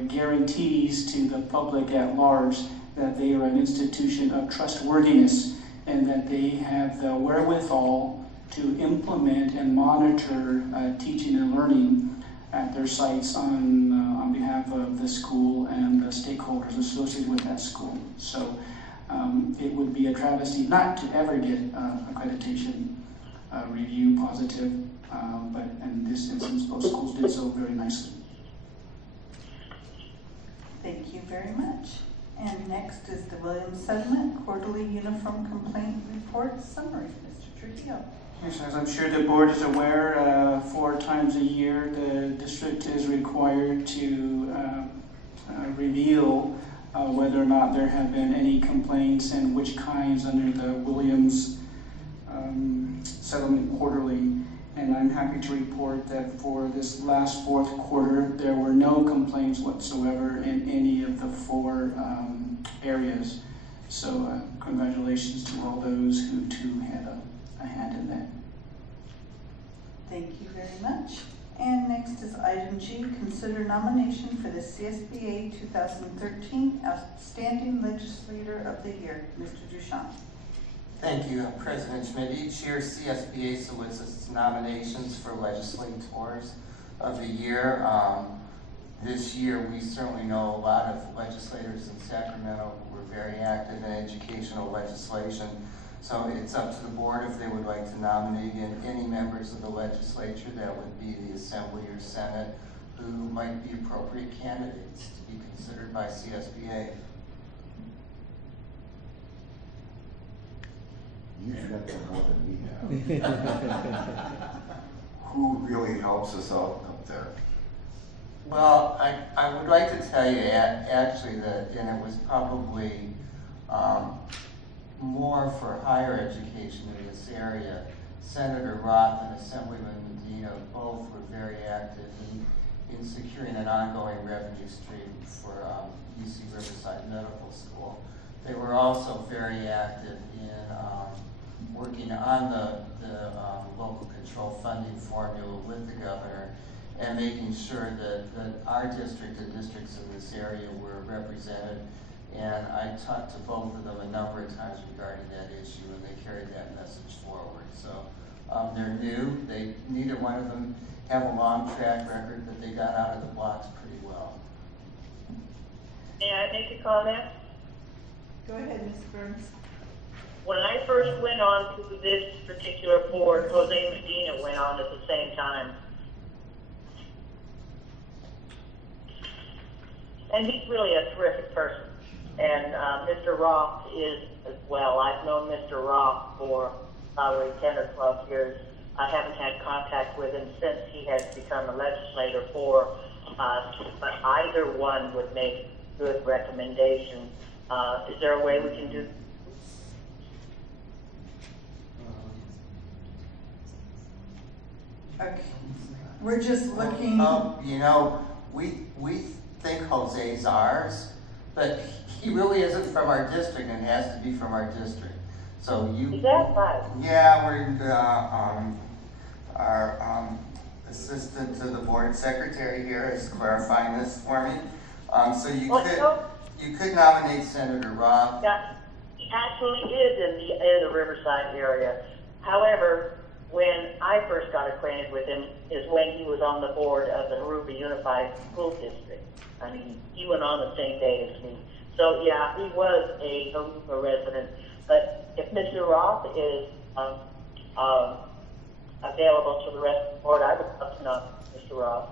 guarantees to the public at large that they are an institution of trustworthiness and that they have the wherewithal to implement and monitor teaching and learning at their sites on behalf of the school and the stakeholders associated with that school. So it would be a travesty not to ever get accreditation review positive, but in this instance, both schools did so very nicely. Thank you very much. And next is the Williams Settlement Quarterly Uniform Complaint Report Summary. Mr. Trujillo. Yes, as I'm sure the board is aware, 4 times a year the district is required to reveal whether or not there have been any complaints and which kinds under the Williams Settlement Quarterly. And I'm happy to report that for this last 4th quarter, there were no complaints whatsoever in any of the 4 areas. So congratulations to all those who too had a hand in that. Thank you very much. And next is item G, consider nomination for the CSBA 2013 Outstanding Legislator of the Year, Mr. Duchamp. Thank you, President Schmidt. Each year, CSBA solicits nominations for legislators of the year. This year, we certainly know a lot of legislators in Sacramento who were very active in educational legislation. So it's up to the board if they would like to nominate any members of the legislature that would be the Assembly or Senate who might be appropriate candidates to be considered by CSBA. You've got that more than we have. Who really helps us out up there? Well, I would like to tell you actually that, and it was probably more for higher education in this area. Senator Roth and Assemblyman Medina both were very active in securing an ongoing revenue stream for UC Riverside Medical School. They were also very active in working on the local control funding formula with the governor and making sure that our district and districts in this area were represented. And I talked to both of them a number of times regarding that issue, and they carried that message forward. So they're new. Neither one of them have a long track record, but they got out of the blocks pretty well. May I make a comment? Go ahead, Ms. Burns. When I first went on to this particular board, Jose Medina went on at the same time. And he's really a terrific person. And Mr. Roth is as well. I've known Mr. Roth for probably 10 or 12 years. I haven't had contact with him since he has become a legislator for us, but either one would make good recommendations. Is there a way we can do? Okay, we're just looking. You know, we think Jose's ours, but he really isn't from our district and has to be from our district. So you. Is that right? Yeah, we're our assistant to the board secretary here is clarifying this for me. So you could nominate Senator Roth. Yeah, he actually is in the Riverside area. However, when I first got acquainted with him is when he was on the board of the Jurupa Unified School District. I mean, he went on the same day as me. So yeah, he was a Jurupa resident. But if Mr. Roth is available to the rest of the board, I would love to know Mr. Roth.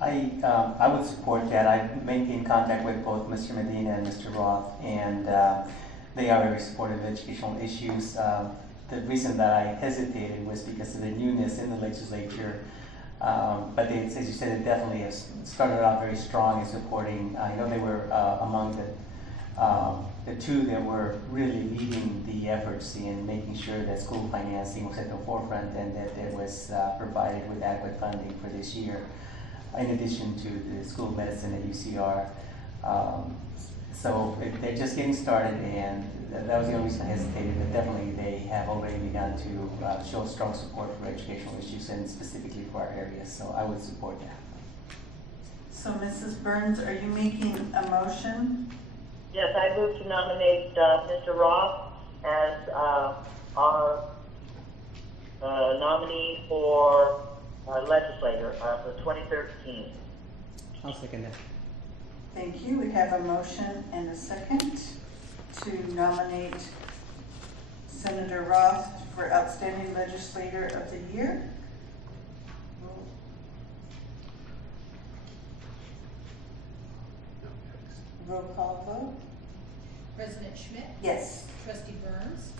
I would support that. I maintain contact with both Mr. Medina and Mr. Roth, and they are very supportive of educational issues. The reason that I hesitated was because of the newness in the legislature. But they, as you said, it definitely has started out very strong in supporting. I know they were among the two that were really leading the efforts in making sure that school financing was at the forefront and that it was provided with adequate funding for this year, in addition to the school of medicine at UCR. So they're just getting started, and that was the only reason I hesitated, but definitely they have already begun to show strong support for educational issues and specifically for our area, so I would support that. So Mrs. Burns, are you making a motion? Yes, I move to nominate Mr. Roth as our nominee for legislator for 2013. I'll second that. Thank you. We have a motion and a second to nominate Senator Roth for Outstanding Legislator of the Year. Roll call vote. President Schmidt? Yes. Trustee Burns?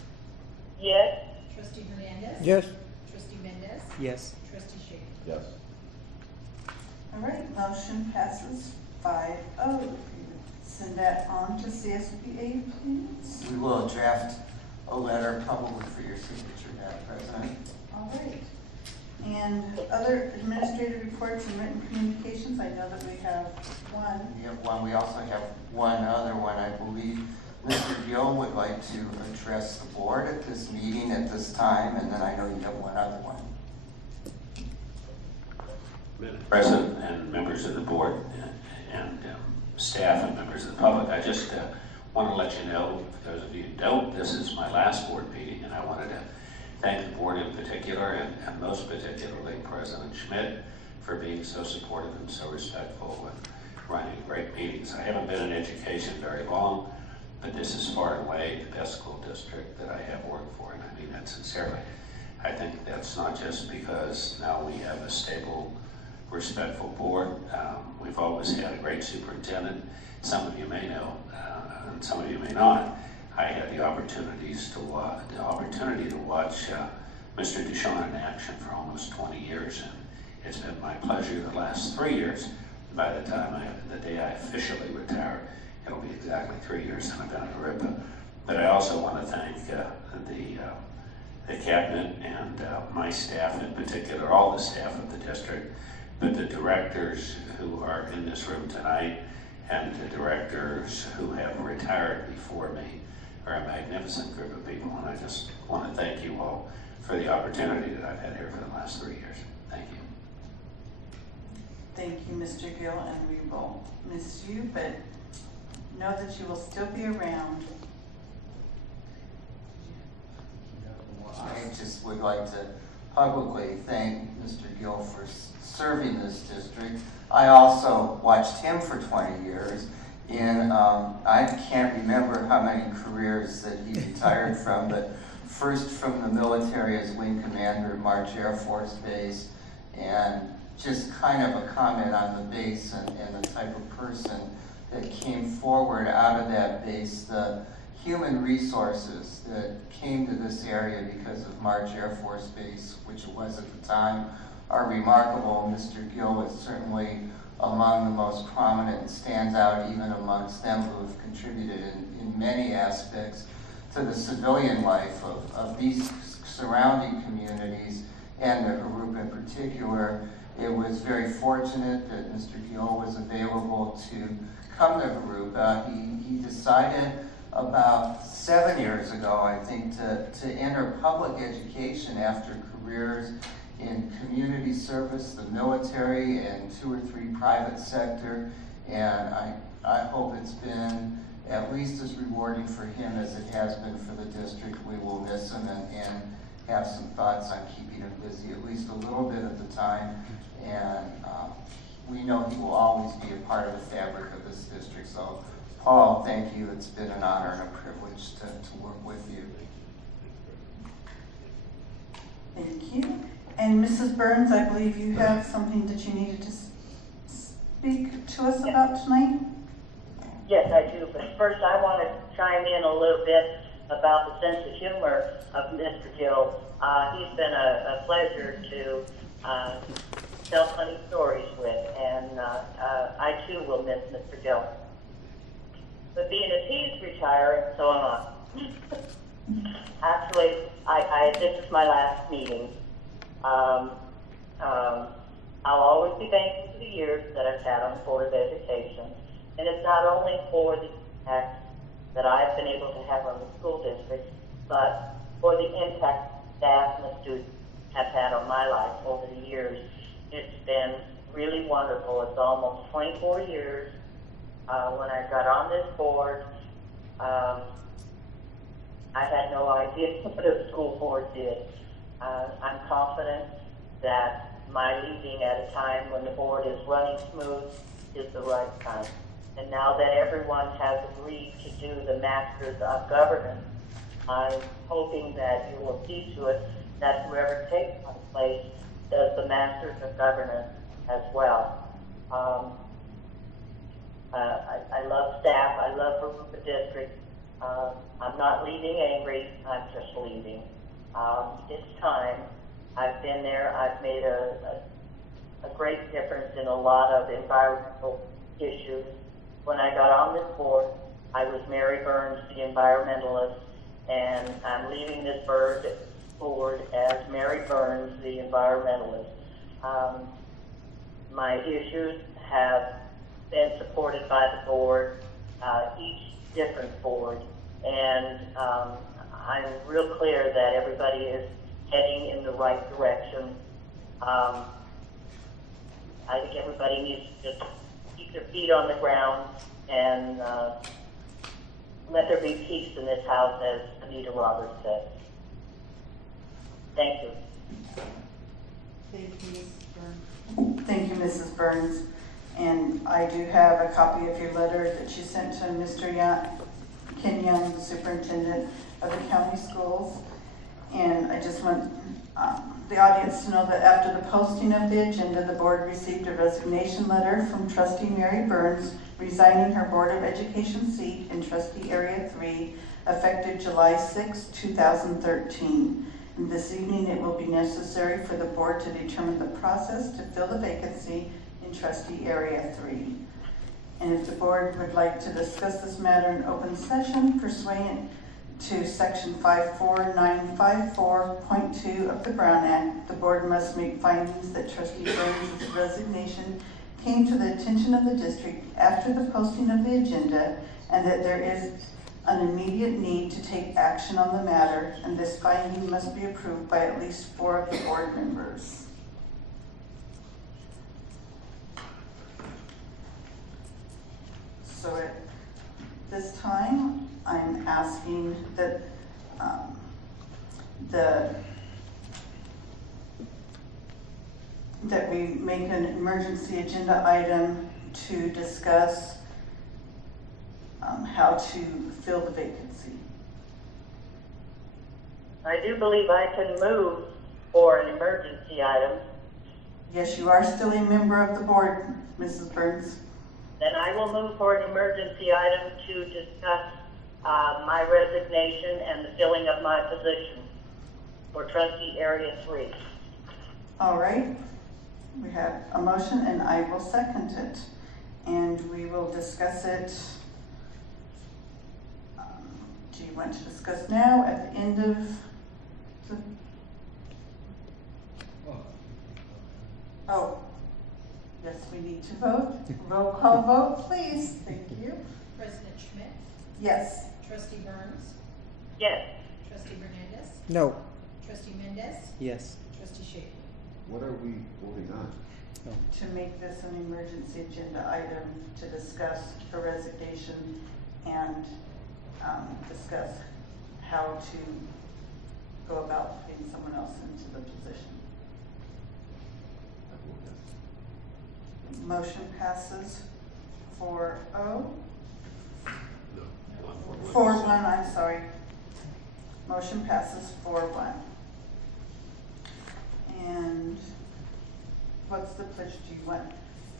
Yes. Trustee Hernandez? Yes. Trustee Mendez? Yes. Trustee Shaker? Yes. All right, motion passes 5-0. Send that on to CSBA, please. We will draft a letter probably for your signature, Madam President. All right. And other administrative reports and written communications, I know that we have one. We have one. We also have one other one. I believe Mr. Gill would like to address the board at this meeting at this time, and then I know you have one other one. President and members of the board and staff and members of the public. I just want to let you know, for those of you who don't, this is my last board meeting, and I wanted to thank the board in particular, and most particularly President Schmidt, for being so supportive and so respectful with running great meetings. I haven't been in education very long, but this is far and away the best school district that I have worked for, and I mean that sincerely. I think that's not just because now we have a stable, respectful board. We've always had a great superintendent. Some of you may know, and some of you may not. I had the opportunity to watch Mr. Duchamp in action for almost 20 years, and it's been my pleasure the last 3 years. By the day I officially retire, it'll be exactly 3 years since I've been at Jurupa. But I also want to thank the cabinet and my staff in particular, all the staff of the district, but the directors who are in this room tonight and the directors who have retired before me are a magnificent group of people, and I just want to thank you all for the opportunity that I've had here for the last 3 years. Thank you. Thank you, Mr. Gill, and we will miss you, but know that you will still be around. I just would like to publicly thank Mr. Gill for serving this district. I also watched him for 20 years, and I can't remember how many careers that he retired from, but first from the military as wing commander at March Air Force Base, and just kind of a comment on the base and the type of person that came forward out of that base, the human resources that came to this area because of March Air Force Base, which it was at the time, are remarkable. Mr. Gill is certainly among the most prominent and stands out even amongst them who have contributed in many aspects to the civilian life of these surrounding communities and the Jurupa in particular. It was very fortunate that Mr. Gill was available to come to Jurupa. He decided about 7 years ago, I think, to enter public education after careers in community service, the military, and 2 or 3 private sector. And I hope it's been at least as rewarding for him as it has been for the district. We will miss him and have some thoughts on keeping him busy at least a little bit at the time. And we know he will always be a part of the fabric of this district. So Paul, thank you. It's been an honor and a privilege to work with you. Thank you. And Mrs. Burns, I believe you have something that you needed to speak to us about tonight? Yes, I do. But first, I want to chime in a little bit about the sense of humor of Mr. Gill. He's been a pleasure to tell funny stories with, and I too will miss Mr. Gill. But being as he's retiring, so am I. Actually, this is my last meeting. I'll always be thankful for the years that I've had on the Board of Education. And it's not only for the impact that I've been able to have on the school district, but for the impact staff and the students have had on my life over the years. It's been really wonderful. It's almost 24 years. When I got on this board, I had no idea what a school board did. I'm confident that my leaving at a time when the board is running smooth is the right time. And now that everyone has agreed to do the Masters of Governance, I'm hoping that you will see to it that whoever takes my place does the Masters of Governance as well. I love staff. I love Jurupa District. I'm not leaving angry. I'm just leaving. It's time. I've been there. I've made a great difference in a lot of environmental issues. When I got on this board, I was Mary Burns, the environmentalist, and I'm leaving this board as Mary Burns, the environmentalist. My issues have been supported by the board, each different board, and I'm real clear that everybody is heading in the right direction. I think everybody needs to just keep their feet on the ground and let there be peace in this house, as Anita Roberts said. Thank you. Thank you, Mrs. Burns. Thank you, Mrs. Burns. And I do have a copy of your letter that you sent to Mr. Ken Young, the superintendent of the county schools. And I just want the audience to know that after the posting of the agenda, the board received a resignation letter from trustee Mary Burns resigning her Board of Education seat in trustee area 3 effective July 6, 2013. And this evening it will be necessary for the board to determine the process to fill the vacancy in trustee area 3. And if the board would like to discuss this matter in open session pursuant to section 54954.2 of the Brown Act, the board must make findings that trustee Burns' resignation came to the attention of the district after the posting of the agenda, and that there is an immediate need to take action on the matter, and this finding must be approved by at least 4 of the board members. So at this time, I'm asking that that we make an emergency agenda item to discuss how to fill the vacancy. I do believe I can move for an emergency item. Yes, you are still a member of the board, Mrs. Burns. Then I will move for an emergency item to discuss my resignation and the filling of my position for trustee area 3. All right. We have a motion and I will second it. And we will discuss it. Do you want to discuss now at the end of the... Oh, yes, we need to vote. Roll call vote, please. Thank you. President Schmidt? Yes. Trustee Burns? Yes. Trustee Hernandez? No. Trustee Mendez? Yes. Trustee Schaefer? What are we voting on? To make this an emergency agenda item to discuss her resignation and discuss how to go about putting someone else into the position. Motion passes 4-0. 4-1, I'm sorry. Motion passes 4-1. And what's the pledge? Do you want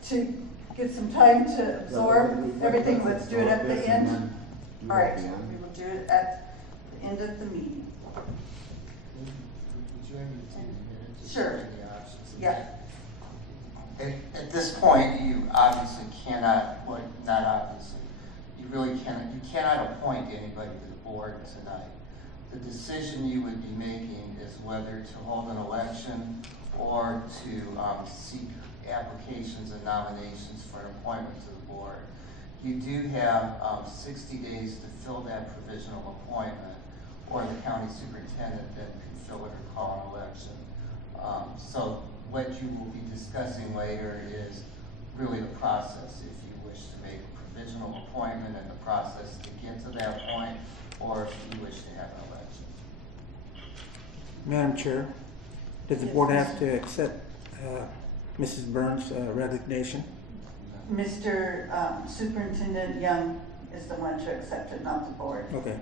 to get some time to absorb everything? Let's do it at the end. All right, we will do it at the end of the meeting. Sure. Yeah. At this point, you obviously cannot, well, not obviously, you really cannot appoint anybody to the board tonight. The decision you would be making is whether to hold an election or to seek applications and nominations for an appointment to the board. You do have 60 days to fill that provisional appointment, or the county superintendent then can fill it or call an election. So what you will be discussing later is really the process, if you wish to make a provisional appointment and the process to get to that point, or if you wish to have an election. Madam Chair, does the board have to accept Mrs. Burns' resignation? Mr. Superintendent Young is the one to accept it, not the board. Okay.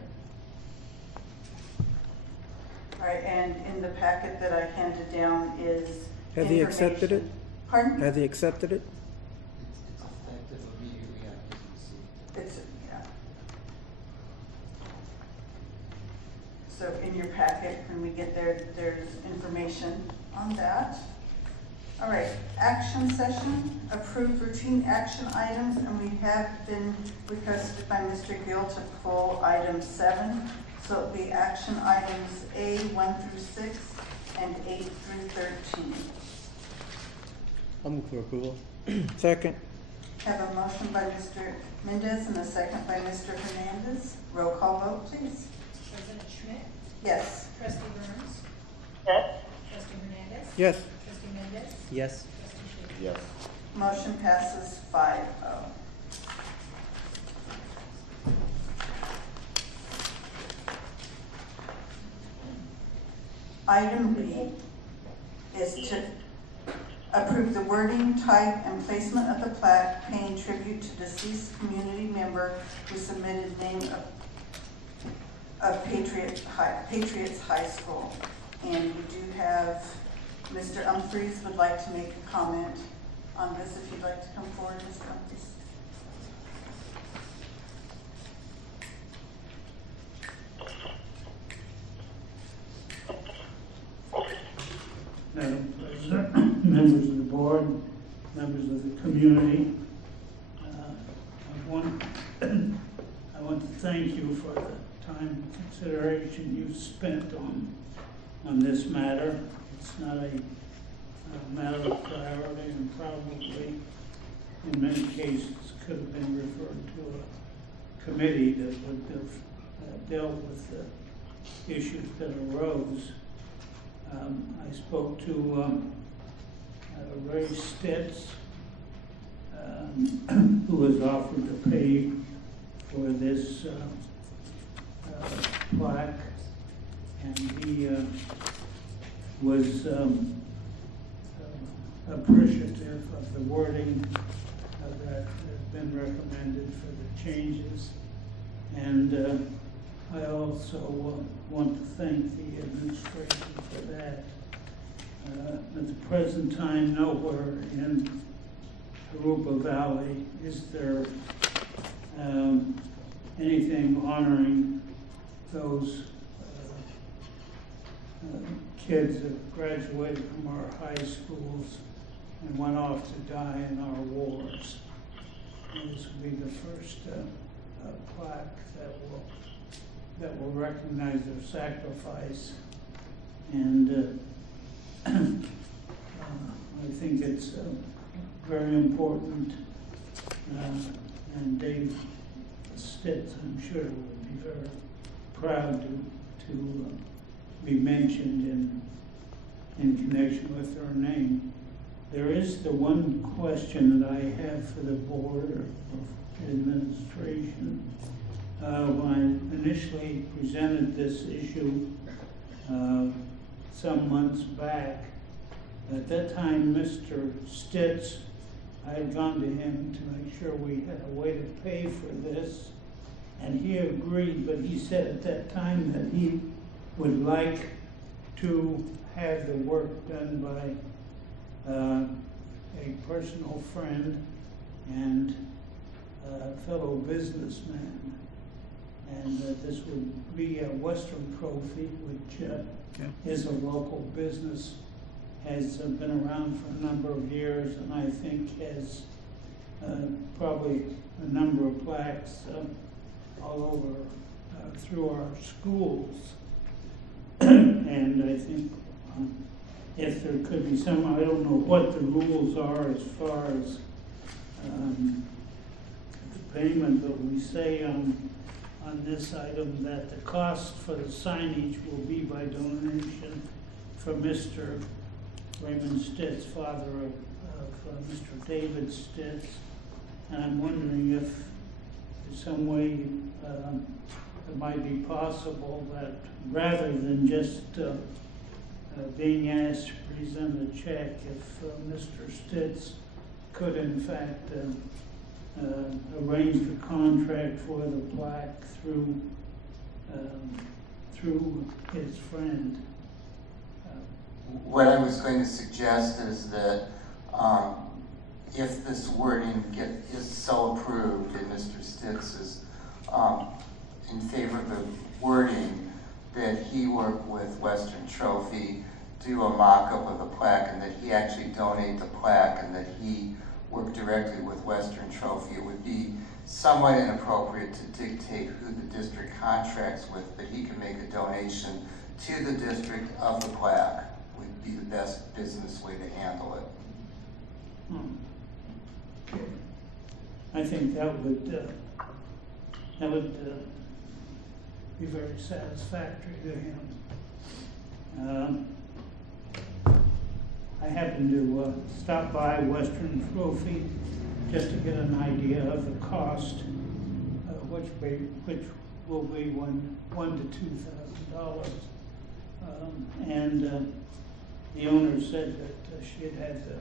All right, and in the packet that I handed down is Has he accepted it? Pardon? Has he accepted it? It's effective immediately after you receive it. It's, yeah. So in your packet, when we get there, there's information on that. All right, action session, approved routine action items, and we have been requested by Mr. Gill to pull item 7. So it'll be action items A 1 through 6 and 8 through 13. I'll move for approval. Second. Have a motion by Mr. Mendez and a second by Mr. Hernandez. Roll call vote, please. President Schmidt? Yes. Trustee Burns? Yes. Trustee Hernandez? Yes. Trustee Mendez? Yes. Trustee Schaefer? Yes. Motion passes 5-0. Item B is to approve the wording, type, and placement of the plaque paying tribute to deceased community member who submitted name of Patriots High School. And we do have Mr. Humphreys would like to make a comment on this, if you'd like to come forward, Mr. Humphreys. Madam President, members of the board, members of the community, I want to thank you for the time and consideration you've spent on this matter. It's not a matter of priority, and probably in many cases could have been referred to a committee that would have dealt with the issues that arose. I spoke to Ray Stitz, who was offered to pay for this plaque, and he was appreciative of the wording that has been recommended for the changes. And I also want to thank the administration for that. At the present time, nowhere in Jurupa Valley is there anything honoring those kids that graduated from our high schools and went off to die in our wars. And this will be the first plaque that will recognize their sacrifice. And I think it's very important. And Dave Stitz, I'm sure, would be very proud to be mentioned in connection with her name. There is the one question that I have for the board of administration. When I initially presented this issue some months back, at that time Mr. Stitz, I had gone to him to make sure we had a way to pay for this, and he agreed, but he said at that time that he would like to have the work done by a personal friend and fellow businessman, and this would be a Western Trophy, which is a local business, has been around for a number of years, and I think has probably a number of plaques all over through our schools. And I think if there could be some, I don't know what the rules are as far as the payment, but we say on this item that the cost for the signage will be by donation from Mr. Raymond Stitz, father of Mr. David Stitz. And I'm wondering if there's some way it might be possible that rather than just being asked to present a check, if Mr. Stitz could in fact arrange the contract for the plaque through his friend. What I was going to suggest is that if this wording is so approved and Mr. Stitz is in favor of the wording, that he work with Western Trophy, do a mock-up of the plaque, and that he actually donate the plaque, and that he work directly with Western Trophy. It would be somewhat inappropriate to dictate who the district contracts with, but he can make a donation to the district of the plaque. Would be the best business way to handle it. I think that would be very satisfactory to him. I happened to stop by Western Trophy just to get an idea of the cost, which will be $1,000 to $2,000. And the owner said that she had had the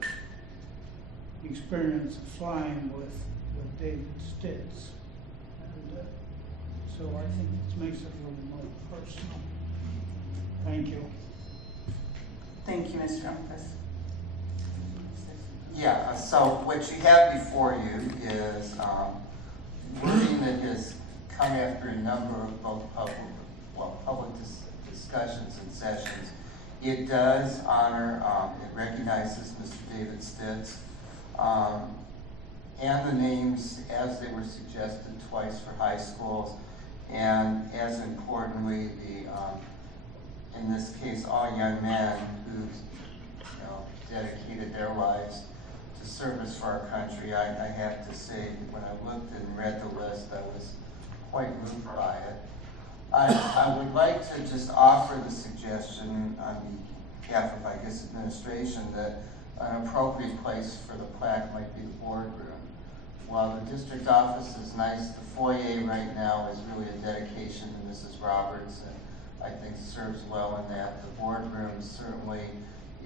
experience of flying with David Stitz. And so I think this makes it a little more personal. Thank you. Thank you, Mr. Umpus. Yeah, so what you have before you is wording that has come after a number of both public discussions and sessions. It does honor, it recognizes Mr. David Stitz, and the names as they were suggested twice for high schools, and as importantly, in this case, all young men who dedicated their lives to service for our country. I have to say, when I looked and read the list, I was quite moved by it. I would like to just offer the suggestion on behalf of, I guess, administration, that an appropriate place for the plaque might be the boardroom. While the district office is nice, the foyer right now is really a dedication to Mrs. Roberts, and I think serves well in that. The boardroom certainly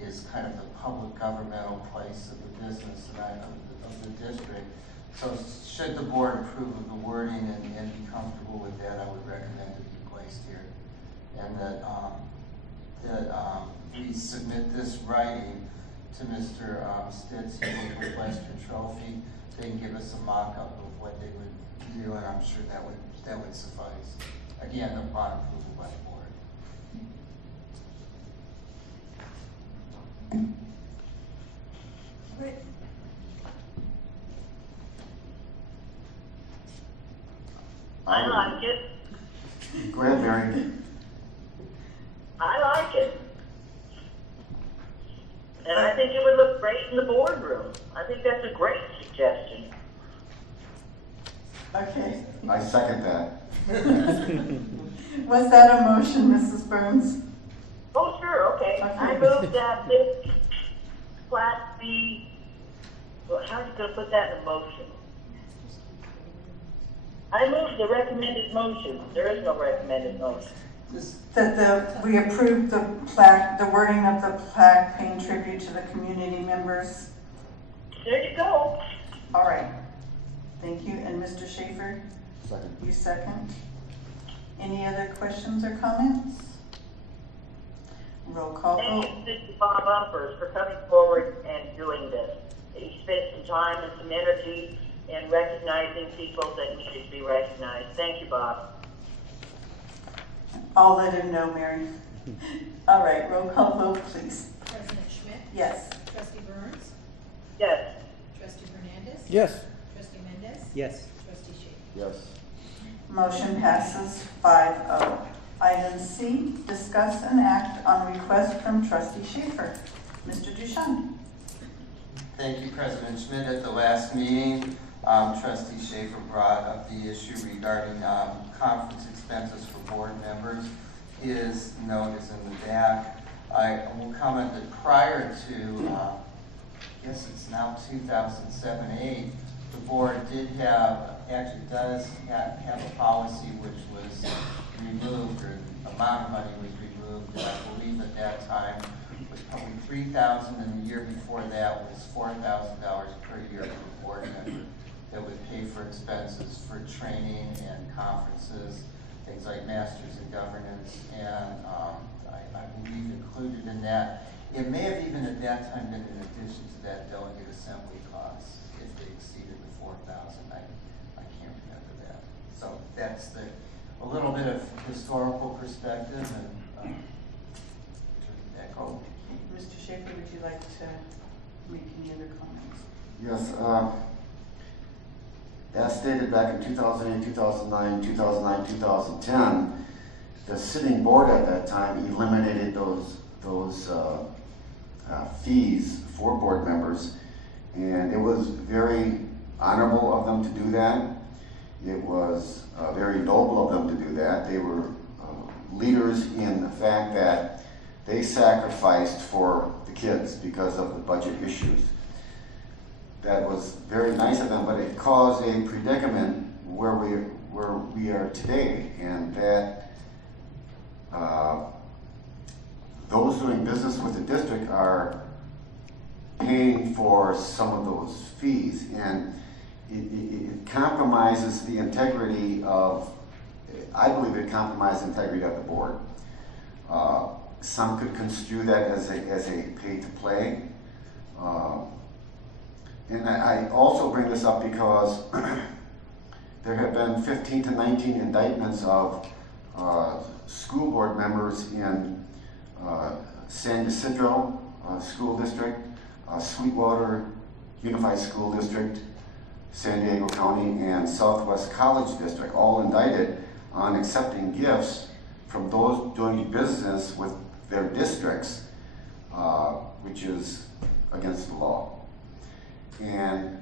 is kind of the public governmental place of the business of the district. So should the board approve of the wording and be comfortable with that, I would recommend it be placed here. And that we submit this writing to Mr. Stitz with Western Trophy. They can give us a mock-up of what they would do, and I'm sure that would suffice. Again, upon approval by the board. Great. I like it. Go ahead, Mary. I like it. And I think it would look great in the boardroom. I think that's a great suggestion. Okay. I second that. Was that a motion, Mrs. Burns? Oh, sure, okay. Okay. I move that this plaque be, well, how are you going to put that in a motion? I move the recommended motion. There is no recommended motion. That we approved the plaque, the wording of the plaque paying tribute to the community members. There you go. All right. Thank you. And Mr. Schaefer? Second. You second. Any other questions or comments? Roll call Thank vote. you, Mr. Bob Umpers, for coming forward and doing this. He spent some time and some energy in recognizing people that needed to be recognized. Thank you, Bob. I'll let him know, Mary. All right, roll call vote, please. President Schmidt? Yes. Trustee Burns? Yes. Trustee Hernandez? Yes. Trustee Mendez? Yes. Trustee Shafer? Yes. Motion passes 5-0. Item C, discuss and act on request from Trustee Schaefer. Mr. Duchamp. Thank you, President Schmidt. At the last meeting, Trustee Schaefer brought up the issue regarding conference expenses for board members. His note is in the back. I will comment that prior to, I guess it's now 2007-8, the board did have, actually does have a policy which was removed, or the amount of money was removed, and I believe at that time was probably $3,000, and the year before that was $4,000 per year per board member that would pay for expenses for training and conferences, things like Masters in Governance, and I believe included in that. It may have even at that time been in addition to that delegate assembly costs if they exceeded the $4,000. I can't remember that. So that's a little bit of historical perspective and to echo. Mr. Schaefer, would you like to make any other comments? Yes. As stated back in 2008, 2009, 2010, the sitting board at that time eliminated those fees for board members, and it was very honorable of them to do that. It was very noble of them to do that. They were leaders in the fact that they sacrificed for the kids because of the budget issues. That was very nice of them, but it caused a predicament where we are today, and that those doing business with the district are paying for some of those fees, and it compromises the integrity of, I believe it compromises the integrity of the board. Some could construe that as a pay-to-play. And I also bring this up because there have been 15 to 19 indictments of school board members in San Ysidro School District, Sweetwater Unified School District, San Diego County, and Southwest College District, all indicted on accepting gifts from those doing business with their districts, which is against the law. And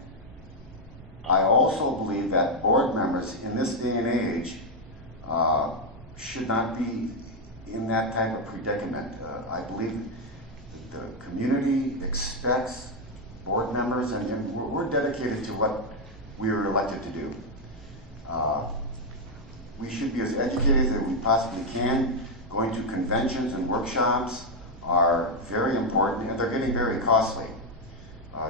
I also believe that board members in this day and age should not be in that type of predicament. I believe the community expects board members, and we're dedicated to what we were elected to do. We should be as educated as we possibly can. Going to conventions and workshops are very important, and they're getting very costly.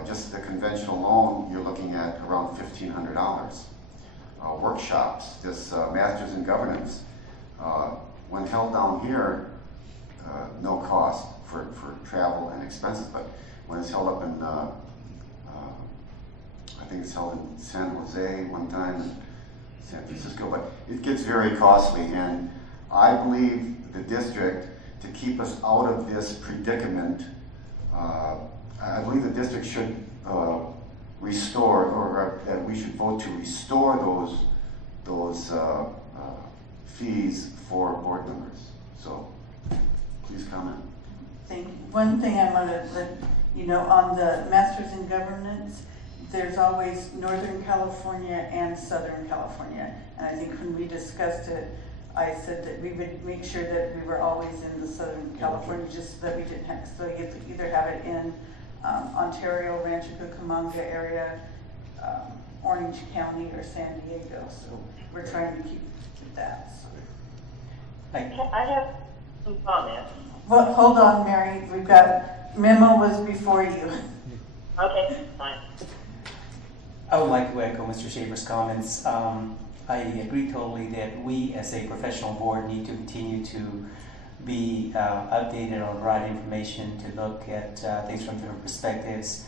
Just the convention alone, you're looking at around $1,500. Workshops, this Masters in Governance, when held down here, no cost for travel and expenses, but when it's held up in, I think it's held in San Jose one time, and San Francisco, but it gets very costly, and I believe the district, to keep us out of this predicament, I believe the district should restore, or we should vote to restore those fees for board members. So, please comment. Thank you. One thing I want to let you know, on the Masters in Governance, there's always Northern California and Southern California. And I think when we discussed it, I said that we would make sure that we were always in the Southern California, just so that we didn't have, so you either have it in Ontario, Rancho Cucamonga area, Orange County, or San Diego. So we're trying to keep that. So. I have some comments. Well, hold on, Mary. We've got, memo was before you. Okay, fine. I would like to echo Mr. Shaver's comments. I agree totally that we as a professional board need to continue to be updated on the right information, to look at things from different perspectives.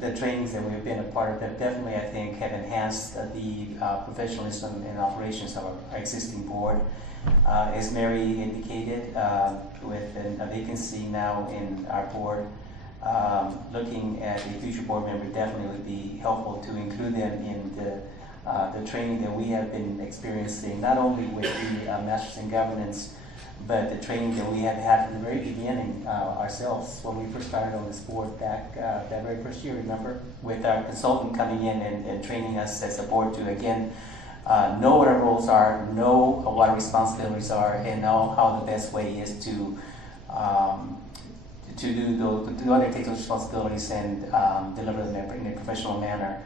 The trainings that we've been a part of that definitely, I think, have enhanced the professionalism and operations of our existing board. As Mary indicated, with a vacancy now in our board, looking at a future board member definitely would be helpful to include them in the training that we have been experiencing, not only with the Masters in Governance, but the training that we have had from the very beginning ourselves when we first started on this board back that very first year, remember? With our consultant coming in and training us as a board to, again, know what our roles are, know what our responsibilities are, and know how the best way is to undertake those responsibilities and deliver them in a professional manner.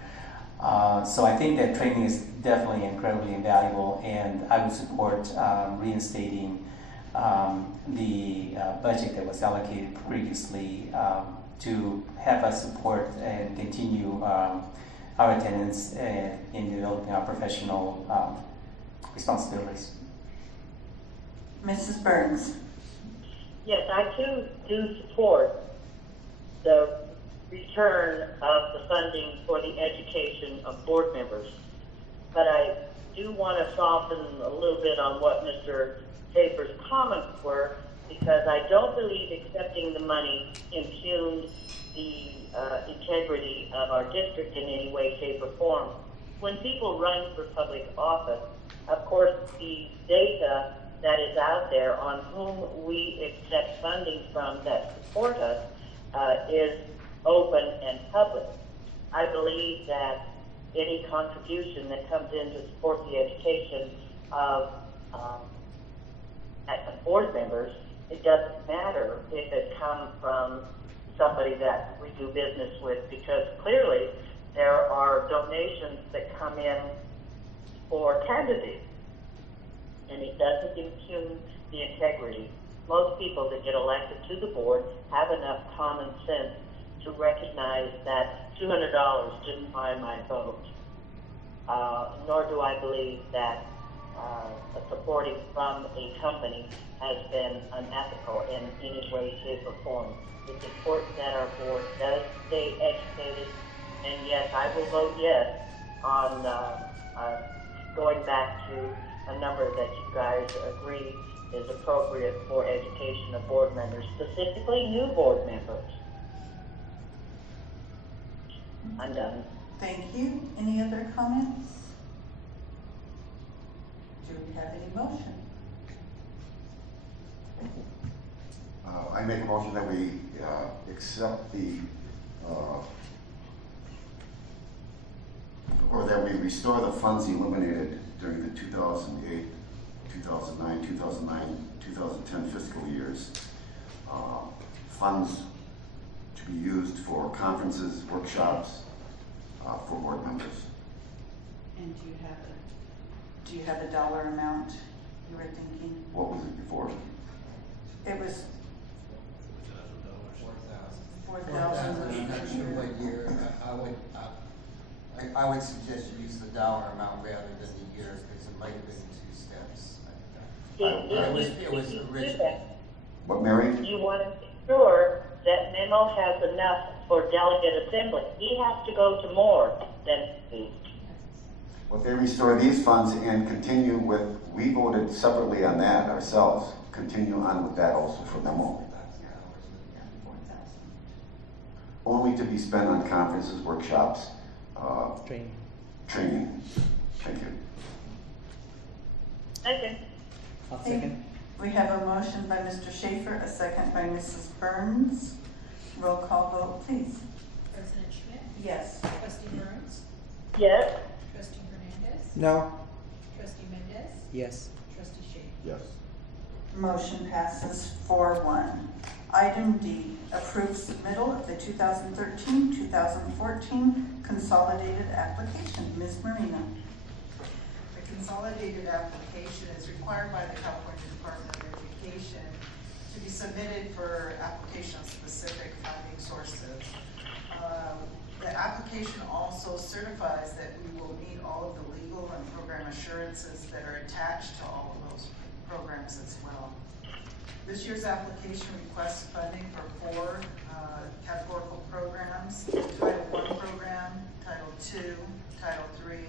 So I think that training is definitely incredibly invaluable, and I would support reinstating the budget that was allocated previously to have us support and continue our attendance in developing our professional responsibilities. Mrs. Burns. Yes, I too do support the return of the funding for the education of board members. But I do want to soften a little bit on what Mr. Schaefer's comments were, because I don't believe accepting the money impugns the integrity of our district in any way, shape, or form. When people run for public office, of course, the data that is out there on whom we accept funding from that support us is open and public. I believe that any contribution that comes in to support the education of board members it doesn't matter if it comes from somebody that we do business with, because clearly there are donations that come in for candidates, and it doesn't impugn the integrity. Most people that get elected to the board have enough common sense to recognize that $200 didn't buy my vote, nor do I believe that supporting from a company has been unethical in any way, shape, or form. It's important that our board does stay educated, and yes, I will vote yes on going back to a number that you guys agree is appropriate for education of board members, specifically new board members. I'm done. Thank you. Any other comments? Do we have any motion? I make a motion that we accept the, or that we restore the funds eliminated during the 2008, 2009, 2010 fiscal years. Funds to be used for conferences, workshops, for board members. And do you have a dollar amount you were thinking? What was it before? It was I'm not sure what year. I would suggest you use the dollar amount rather than the year, because it might have been 2 steps. It was original. What, Mary? You want to make sure that Memo has enough for delegate assembly. He has to go to more than 2. Well, if they restore these funds and continue with, we voted separately on that ourselves, continue on with that also for memo. Only to be spent on conferences, workshops, training. Thank you. Okay. I'll second. We have a motion by Mr. Schaefer, a second by Mrs. Burns. Roll call vote, please. President Schmidt? Yes. Trustee Burns? Yes. Trustee Hernandez? No. Trustee Mendez? Yes. Trustee Schaefer? Yes. Motion passes 4-1. Item D, approve submittal of the 2013-2014 consolidated application. Ms. Marino. The consolidated application is required by the California Department of Education to be submitted for application of specific funding sources. The application also certifies that we will meet all of the legal and program assurances that are attached to all of those programs as well. This year's application requests funding for 4 categorical programs: Title I program, Title II, Title III,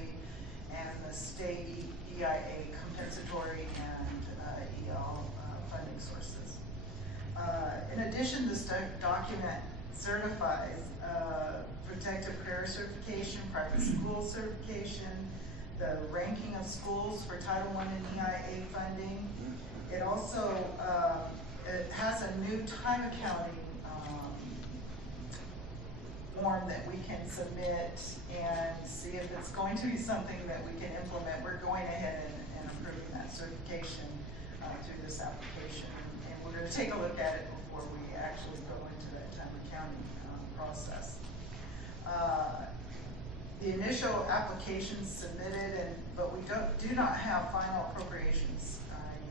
and the state EIA compensatory and EL funding sources. In addition, this document certifies protective career certification, private school certification, the ranking of schools for Title I and EIA funding. It also it has a new time accounting form that we can submit and see if it's going to be something that we can implement. We're going ahead and approving that certification through this application, and we're going to take a look at it before we actually go into that time accounting process. The initial application submitted, but we do not have final appropriations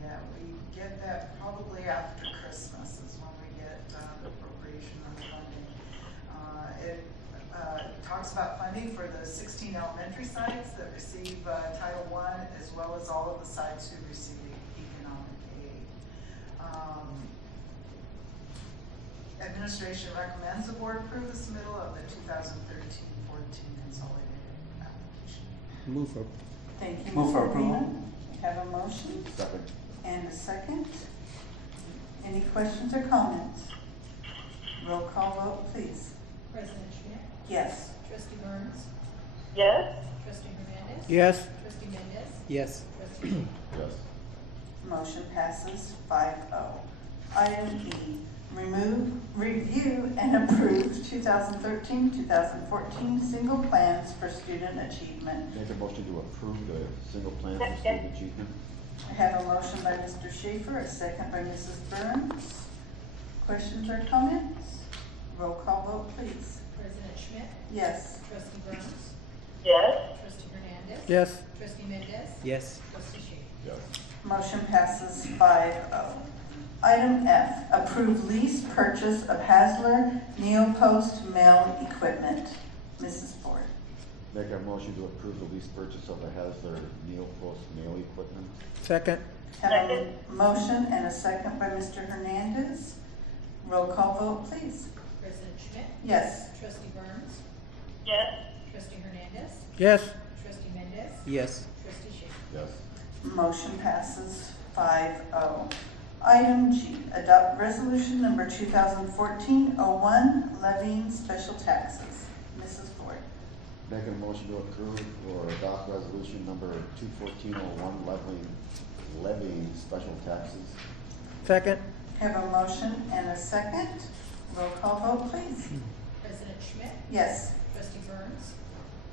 yet. We get that probably after Christmas is when we get the appropriation on the funding. It talks about funding for the 16 elementary sites that receive Title I, as well as all of the sites who receive economic aid. Administration recommends the board approve the submittal of the 2013-14 consolidated application. Move for. Thank you. Move for Ms. approval. Marino. Have a motion? Second. And a second. Any questions or comments? Roll call vote, please. President Schmidt? Yes. Trustee Burns? Yes. Trustee Hernandez? Yes. Trustee Mendez? Yes. Trustee Schaefer? Yes. Motion passes 5-0. Item E, review and approve 2013-2014 single plans for student achievement. Make a motion to approve the single plan for student achievement. I have a motion by Mr. Schaefer, a second by Mrs. Burns. Questions or comments? Roll call vote, please. President Schmidt? Yes. Trustee Burns? Yes. Trustee Hernandez? Yes. Trustee Mendez? Yes. Trustee Schaefer? Yes. Motion passes 5-0. Item F, approve lease purchase of Hasler Neopost mail equipment. Mrs. Ford. Make a motion to approve the lease purchase of the Hasler Neopost mail equipment. Second. Have a motion and a second by Mr. Hernandez. Roll call vote, please. President Schmidt? Yes. Trustee Burns? Yes. Trustee Hernandez? Yes. Trustee Mendez? Yes. Trustee Schaefer? Yes. Motion passes 5-0. Item G, adopt resolution number 2014-01, levying special taxes. Mrs. Ford. Make a motion to approve or adopt resolution number 214-01, levying special taxes. Second. Have a motion and a second. Roll call vote, please. President Schmidt? Yes. Trustee Burns?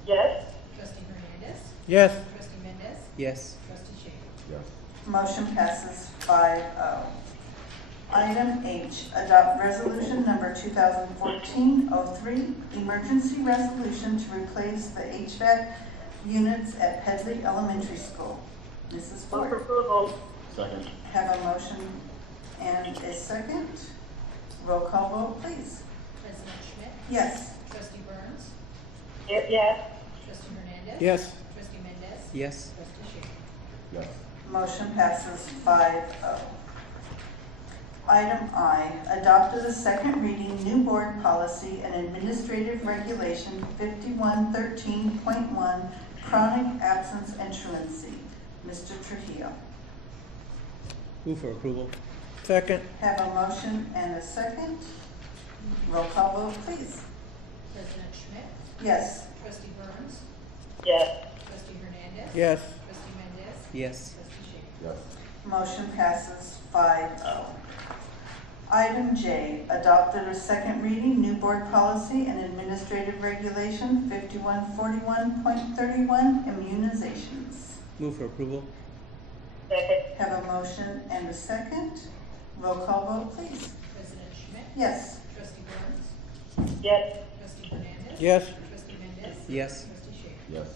Yes. Trustee Hernandez? Yes. Trustee Mendez? Yes. Trustee Schaefer? Yes. Motion passes 5-0. Item H, adopt resolution number 2014-03, emergency resolution to replace the HVAC units at Pedley Elementary School. Mrs. Move for Ford. approval. Second. Have a motion and a second. Roll call vote, please. President Schmidt? Yes. Trustee Burns? Yes. Trustee Hernandez? Yes. Trustee Mendez? Yes. Trustee Schaefer? Yes. Motion passes 5-0. Item I, adopted a second reading new board policy and administrative regulation 5113.1, chronic absence and truancy. Mr. Trujillo. Move for approval. Second. Have a motion and a second. Roll call vote, please. President Schmidt? Yes. Trustee Burns? Yes. Trustee Hernandez? Yes. Trustee Mendez? Yes. Trustee Schaefer? Yes. Motion passes 5-0. Item J, adopted a second reading, new board policy and administrative regulation 5141.31, immunizations. Move for approval. Second. Have a motion and a second. Roll call vote, please. President Schmidt? Yes. Trustee Burns? Yes. Trustee Hernandez? Yes. Trustee Mendez? Yes. Trustee Schaefer? Yes.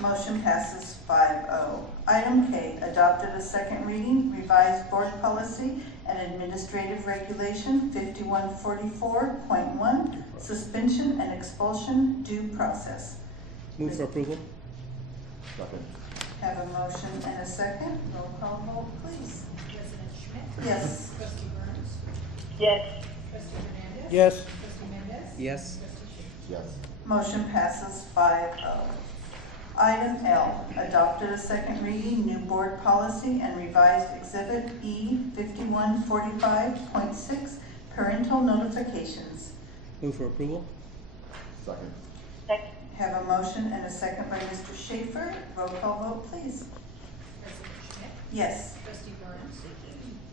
Motion passes 5-0. Item K, adopted a second reading, revised board policy and administrative regulation 5144.1, suspension and expulsion due process. Move for approval. Second. Have a motion and a second. Roll call vote, please. President Schmidt? Yes. Trustee Burns? Yes. Trustee Hernandez? Yes. Trustee Mendez? Yes. Trustee Schaefer? Yes. Motion passes 5-0. Item L, adopted a second reading, new board policy and revised exhibit E 5145.6, parental notifications. Move for approval. Second. Second. Have a motion and a second by Mr. Schaefer. Roll call vote, please. President Schmidt? Yes. Trustee Burns?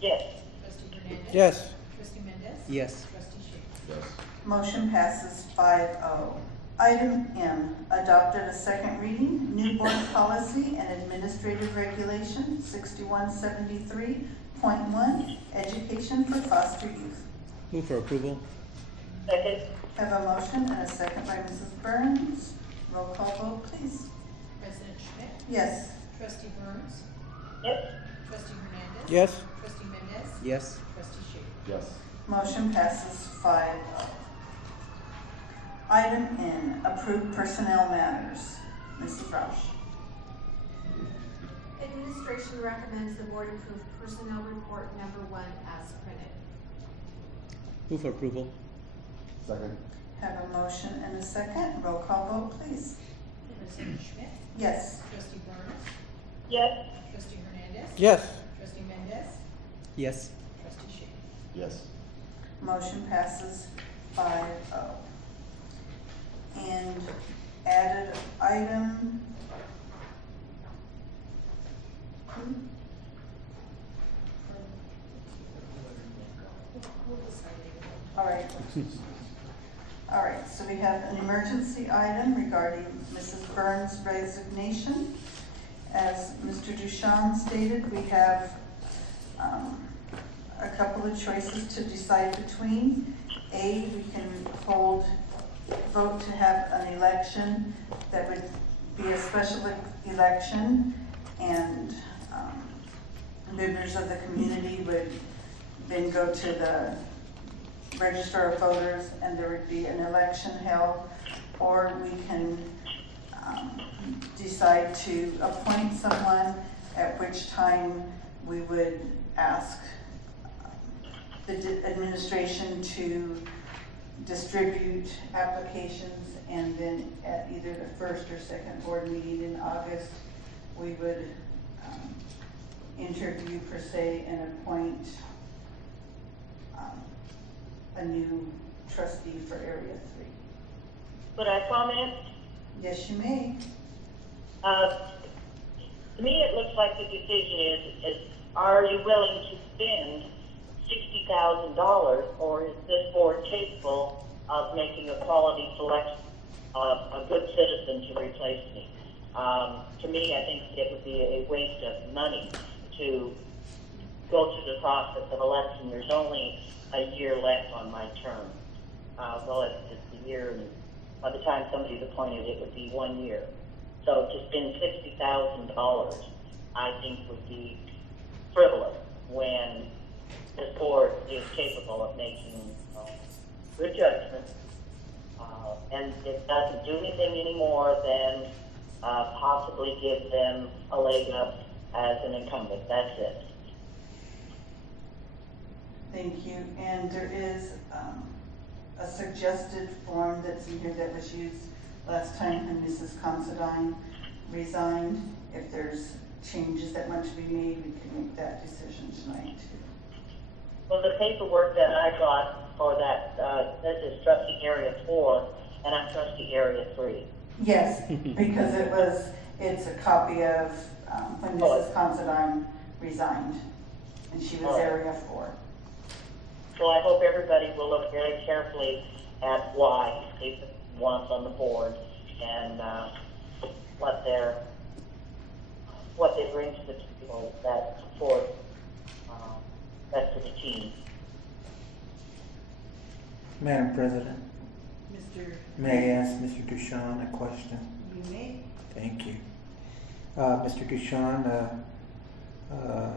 Yes. Trustee Hernandez? Yes. Trustee Mendez? Yes. Trustee Schaefer? Yes. Motion passes 5-0. Item M, adopted a second reading, new board policy and administrative regulation 6173.1, education for foster youth. Move for approval. Second. Have a motion and a second by Mrs. Burns. Roll call vote, please. President Schmidt? Yes. Trustee Burns? Yes. Trustee Hernandez? Yes. Trustee Mendez? Yes. Trustee Schaefer? Yes. Motion passes 5-0. Item N, approved personnel matters. Mrs. Roush. Administration recommends the board approve personnel report number 1 as printed. Move for approval. Second. Have a motion and a second. Roll call vote, please. President Schmidt? Yes. Trustee Burns? Yes. Trustee Hernandez? Yes. Trustee Mendez? Yes. Trustee Schaefer? Yes. Motion passes 5-0. And added item. All right. All right, so we have an emergency item regarding Mrs. Burns' resignation. As Mr. Duchamp stated, we have a couple of choices to decide between. A, we can vote to have an election that would be a special election, and members of the community would then go to the register of voters and there would be an election held. Or we can decide to appoint someone, at which time we would ask the administration to distribute applications, and then at either the first or second board meeting in August, we would interview per se and appoint a new trustee for Area 3. Could I comment? Yes, you may. To me, it looks like the decision is are you willing to spend $60,000, or is this board capable of making a quality selection of a good citizen to replace me? To me, I think it would be a waste of money to go through the process of election. There's only a year left on my term. Well, it's a year, and by the time somebody's appointed, it would be 1 year. So to spend $60,000, I think would be frivolous when this board is capable of making good judgment, and it doesn't do anything any more than possibly give them a leg up as an incumbent. That's it. Thank you. And there is a suggested form that's in here that was used last time when Mrs. Considine resigned. If there's changes that want to be made, we can make that decision tonight too. Well, the paperwork that I got for that, this is trustee area 4, and I'm trustee area 3. Yes, because it's a copy of when Mrs. Considine resigned, and she was area 4. So I hope everybody will look very carefully at why they want on the board and what they bring to the table that support rest of the team. Madam President, Mr. may I ask Mr. Duchamp a question? You may. Thank you. Mr. Duchamp,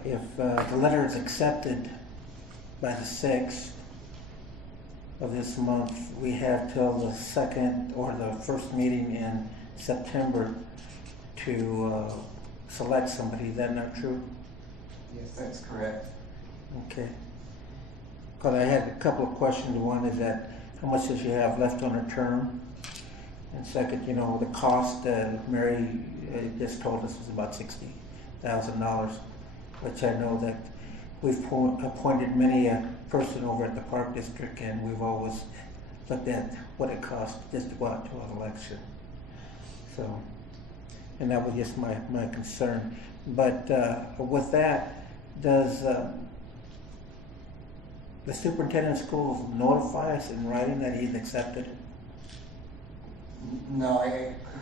if the letter is accepted by the 6th of this month, we have till the 2nd or the first meeting in September to select somebody. Is that not true? Yes, that's correct. Okay. Because I had a couple of questions. One is that how much does she have left on her term? And second, the cost that Mary just told us was about $60,000, which I know that we've appointed many a person over at the Park District, and we've always looked at what it costs just to go out to an election. So, and that was just my concern. But with that, does the superintendent of schools notify us in writing that he's accepted it? No,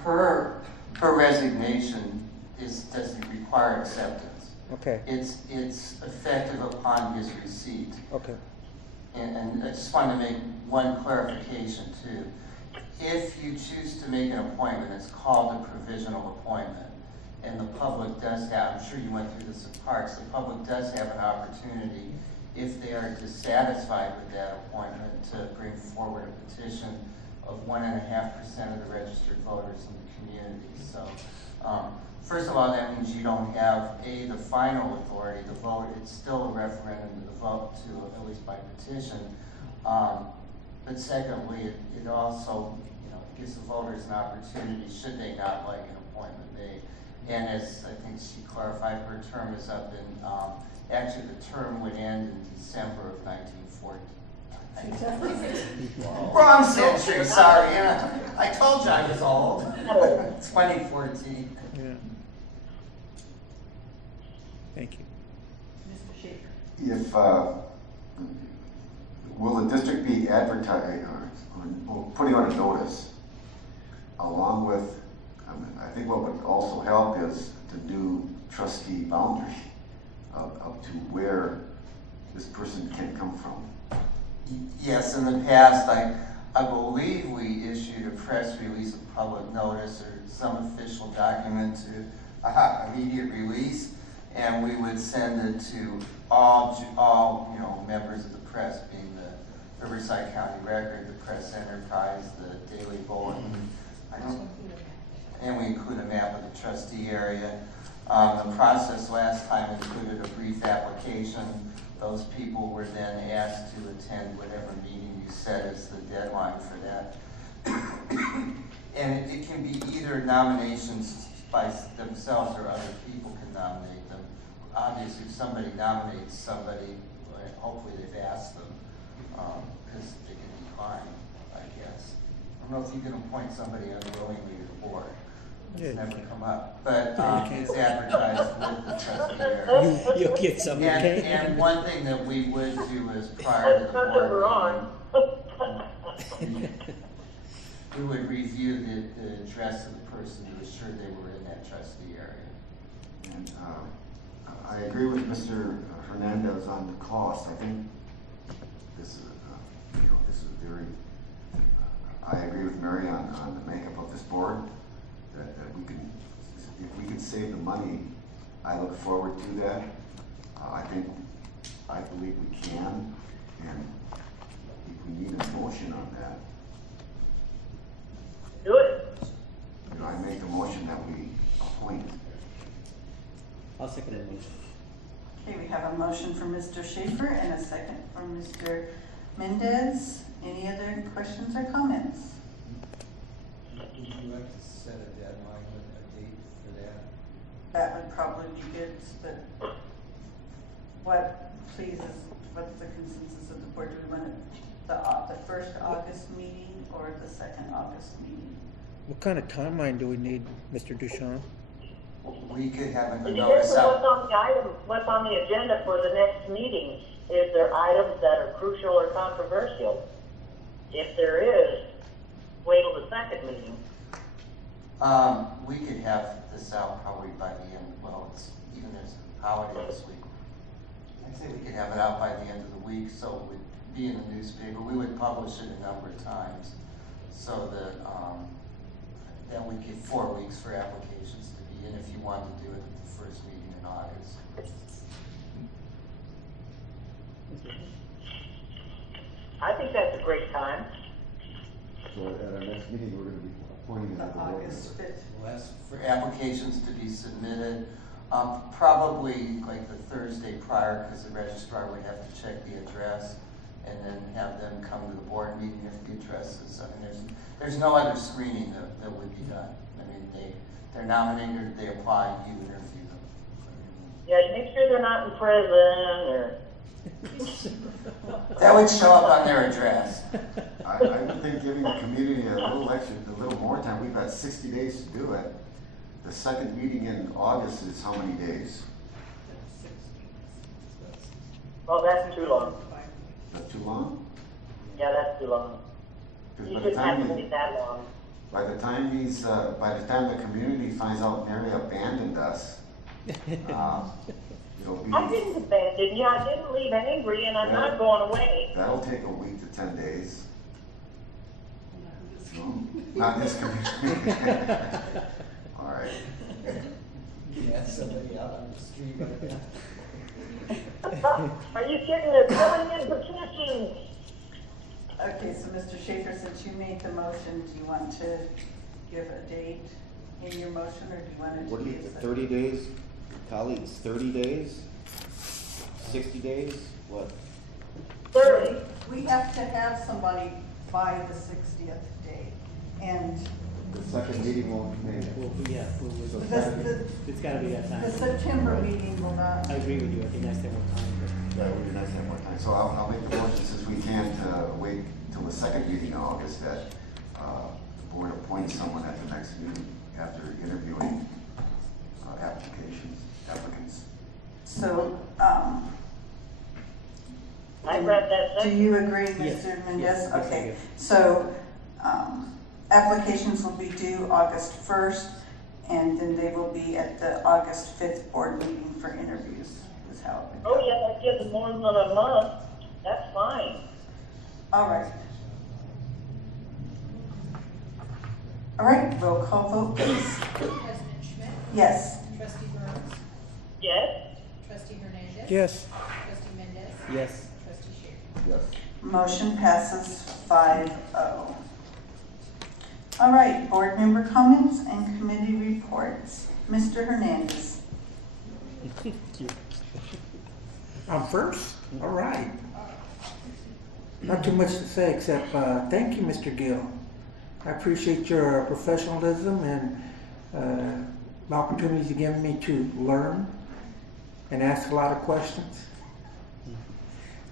her resignation doesn't require acceptance. Okay. It's effective upon his receipt. Okay. And I just wanted to make one clarification too. If you choose to make an appointment, it's called a provisional appointment. And the public does have, I'm sure you went through this at Parks, the public does have an opportunity, if they are dissatisfied with that appointment, to bring forward a petition of 1.5% of the registered voters in the community. So, first of all, that means you don't have the final authority to vote. It's still a referendum to vote to, at least by petition. But secondly, it also gives the voters an opportunity, should they not like an appointment made. And as I think she clarified, her term is up in, actually the term would end in December of 1940. Wrong century, sorry. I told you I was old. 2014. Yeah. Thank you. Mr. Schaefer. If, will the district be advertising or putting on a notice along with I think what would also help is the new trustee boundary up to where this person can come from. Yes, in the past, I believe we issued a press release, a public notice, or some official document to immediate release, and we would send it to all members of the press, being the Riverside County Record, the Press Enterprise, the Daily Bulletin, and we include a map of the trustee area. The process last time included a brief application. Those people were then asked to attend whatever meeting you set as the deadline for that. And it can be either nominations by themselves or other people can nominate them. Obviously, if somebody nominates somebody, hopefully they've asked them, because they can decline, I guess. I don't know if you can appoint somebody unwillingly to the board. It's never come up, but it's advertised with the trustee area. You'll get some, okay? And one thing that we would do is prior to the board meeting, we would review the address of the person to assure they were in that trustee area. And I agree with Mr. Hernandez on the cost. I think this is, this is very. I agree with Mary on the makeup of this board. That we can, if we can save the money, I look forward to that. I believe we can, and if we need a motion on that. Do it. I make the motion that we appoint. I'll second the motion. Okay, we have a motion from Mr. Schaefer and a second from Mr. Mendez. Any other questions or comments? Would you like to set a deadline, a date for that? That would probably be good, but what's the consensus of the board? Do we want the first August meeting or the second August meeting? What kind of timeline do we need, Mr. Duchamp? We could have a It notice depends on out. what's on the agenda for the next meeting. Is there items that are crucial or controversial? If there is, wait till the second meeting. We could have this out probably by the end, even there's a holiday this week. I'd say we could have it out by the end of the week, so it would be in the newspaper. We would publish it a number of times, so that then we get 4 weeks for applications to be in if you want to do it at the first meeting in August. I think that's a great time. So at our next meeting, we're going to be appointing The August 5th. For applications to be submitted, probably like the Thursday prior, because the registrar would have to check the address and then have them come to the board meeting if the address is, there's no other screening that would be done. They're nominated, they apply, you interview them. Yeah, you make sure they're not in prison or. That would show up on their address. I would think giving the community a little more time. We've got 60 days to do it. The second meeting in August is how many days? Well, that's too long. That's too long? Yeah, that's too long. Because You shouldn't have to wait that long. by the time the community finds out Mary abandoned us, it'll be. I didn't abandon you. I didn't leave angry, and I'm not going away. That'll take a week to 10 days. No, not this community. All right. Yeah, somebody out on the street right now. Are you kidding? They're filling in petitions. Okay, so Mr. Schaefer, since you made the motion, do you want to give a date in your motion, or do you want it to What do be you, a second? 30 days? Colleagues, 30 days? 60 days? What? 30. We have to have somebody by the 60th day, and The second meeting won't be made. It's gotta be that time. the September meeting will not. I agree with you, I think that's the more time, That would be nice to have more time. So I'll make the motion, since we can't wait till the second meeting in August, that the board appoints someone at the next meeting after interviewing applicants. So, I read that. do you agree, Yes, Mr. Mendez? yes, yes, I Okay, do. so, applications will be due August 1st. And then they will be at the August 5th board meeting for interviews, is how it Oh, yeah, that gives them more than a month. That's fine. All right. All right, roll call vote, please. President Schmidt? Yes. Trustee Burns? Yes? Trustee Hernandez? Yes. Trustee Mendez? Yes. Trustee Schaefer? Yes. Motion passes 5-0. All right, board member comments and committee reports. Mr. Hernandez. I'm first? All right. Not too much to say except thank you, Mr. Gill. I appreciate your professionalism and the opportunities you've given me to learn and ask a lot of questions.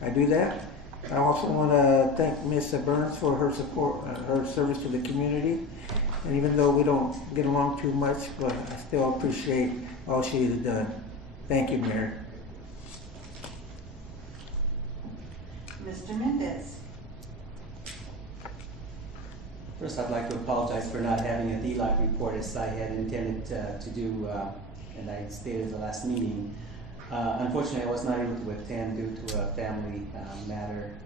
I do that. I also want to thank Ms. Burns for her support, her service to the community. And even though we don't get along too much, but I still appreciate all she has done. Thank you, Mary. Mr. Mendez. First, I'd like to apologize for not having a DLAC report as I had intended to do, and I stated at the last meeting. Unfortunately, I was not able to attend due to a family matter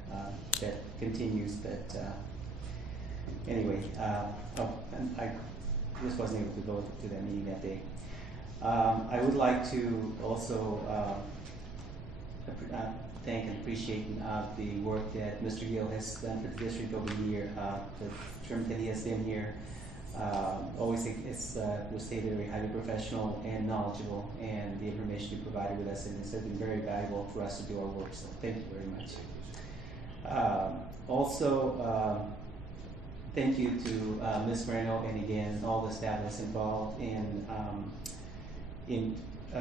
that continues, but anyway, I just wasn't able to go to that meeting that day. I would like to also thank and appreciate the work that Mr. Gill has done for the district over the year. The term that he has been here, always it's was stated very highly professional and knowledgeable, and the information he provided with us has been very valuable for us to do our work. So thank you very much. Also, thank you to Ms. Moreno and again all the staff that's involved in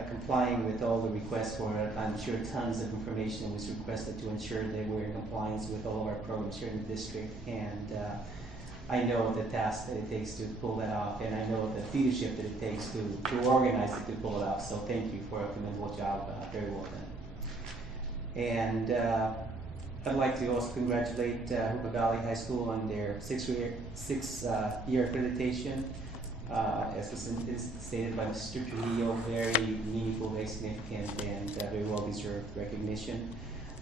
complying with all the requests for, I'm sure, tons of information was requested to ensure that we're in compliance with all of our programs here in the district. And I know the task that it takes to pull that off, and I know the leadership that it takes to organize it to pull it off. So thank you for a commendable job, very well done. And I'd like to also congratulate Jurupa Valley High School on their six-year accreditation. As was stated by Mr. Trujillo, very meaningful, very significant, and very well-deserved recognition.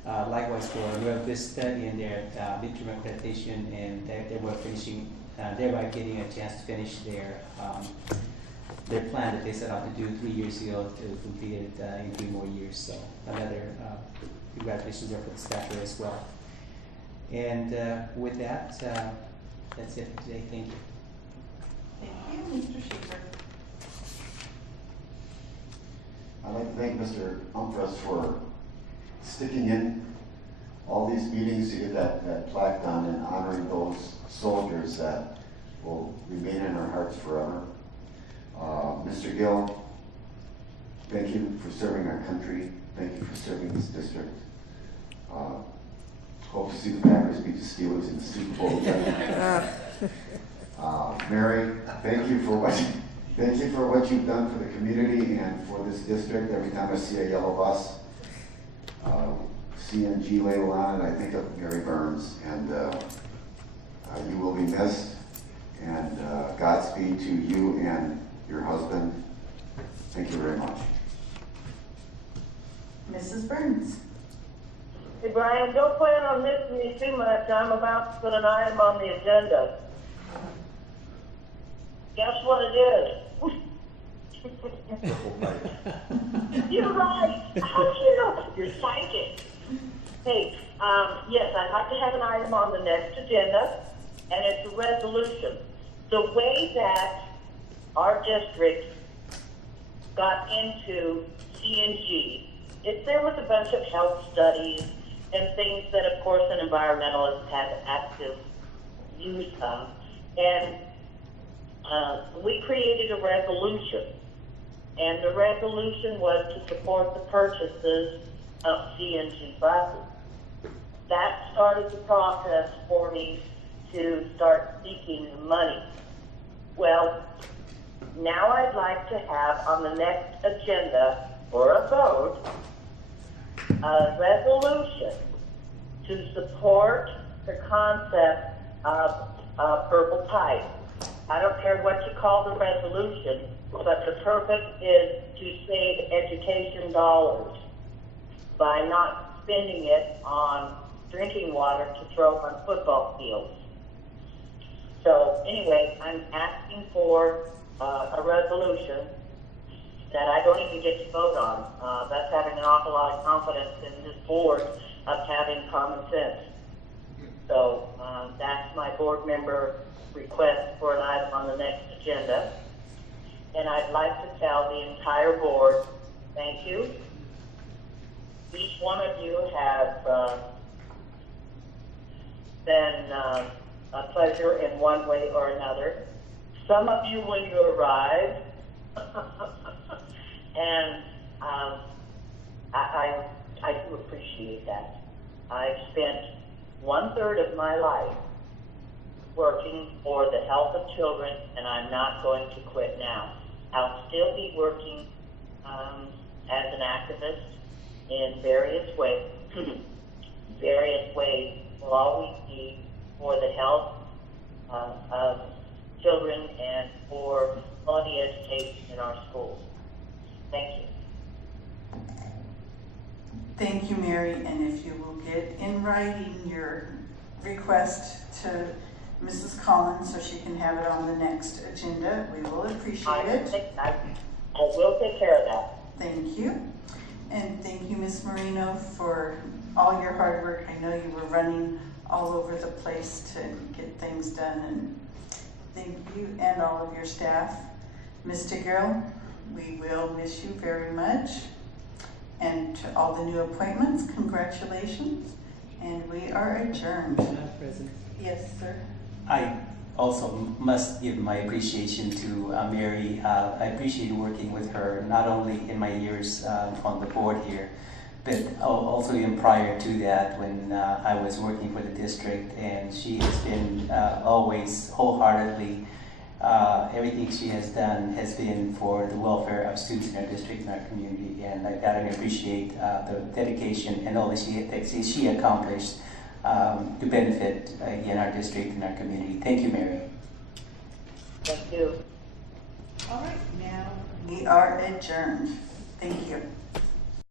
Likewise for Nueva Vista in their midterm accreditation, and they were finishing, thereby getting a chance to finish their plan that they set out to do 3 years ago to complete it in 3 more years. So another congratulations there for the staff there as well. And with that, that's it for today. Thank you. Thank you, Mr. Schaefer. I'd like to thank Mr. Umfras for sticking in all these meetings to get that plaque done and honoring those soldiers that will remain in our hearts forever. Mr. Gill, thank you for serving our country. Thank you for serving this district. Hope to see the Packers beat the Steelers in the Super Bowl again. Mary, thank you for what you've done for the community and for this district. Every time I see a yellow bus, CNG label on it, I think of Mary Burns, and you will be missed. And Godspeed to you and your husband. Thank you very much. Mrs. Burns. Hey, Brian, don't plan on missing me too much. I'm about to put an item on the agenda. Guess what it is? You're right. How do you know? You're psychic. Hey, yes, I'd like to have an item on the next agenda, and it's a resolution. The way that our district got into CNG is there was a bunch of health studies and things that, of course, an environmentalist had active use of. And we created a resolution. And the resolution was to support the purchases of CNG buses. That started the process for me to start seeking the money. Well, now I'd like to have on the next agenda for a vote a resolution to support the concept of purple pipe. I don't care what you call the resolution, but the purpose is to save education dollars by not spending it on drinking water to throw on football fields. So anyway, I'm asking for a resolution that I don't even get to vote on. That's having an awful lot of confidence in this board of having common sense. So that's my board member request for an item on the next agenda. And I'd like to tell the entire board, thank you. Each one of you have been a pleasure in one way or another. Some of you when you arrived, and I do appreciate that. I've spent 1/3 of my life working for the health of children, and I'm not going to quit now. I'll still be working as an activist in various ways. Various ways will always be for the health of children and for quality education in our schools. Thank you. Thank you, Mary, and if you will get in writing your request to Mrs. Collins so she can have it on the next agenda, we will appreciate it. I will take care of that. Thank you. And thank you, Ms. Marino, for all your hard work. I know you were running all over the place to get things done, and thank you and all of your staff. Mr. Gill, we will miss you very much. And to all the new appointments, congratulations. And we are adjourned. Madam President. Yes, sir. I also must give my appreciation to Mary. I appreciate working with her, not only in my years on the board here, but also even prior to that when I was working for the district, and she has been always wholeheartedly, everything she has done has been for the welfare of students in our district and our community, and I gotta appreciate the dedication and all that she accomplished to benefit again our district and our community. Thank you, Mary. Thank you. All right, now we are adjourned. Thank you.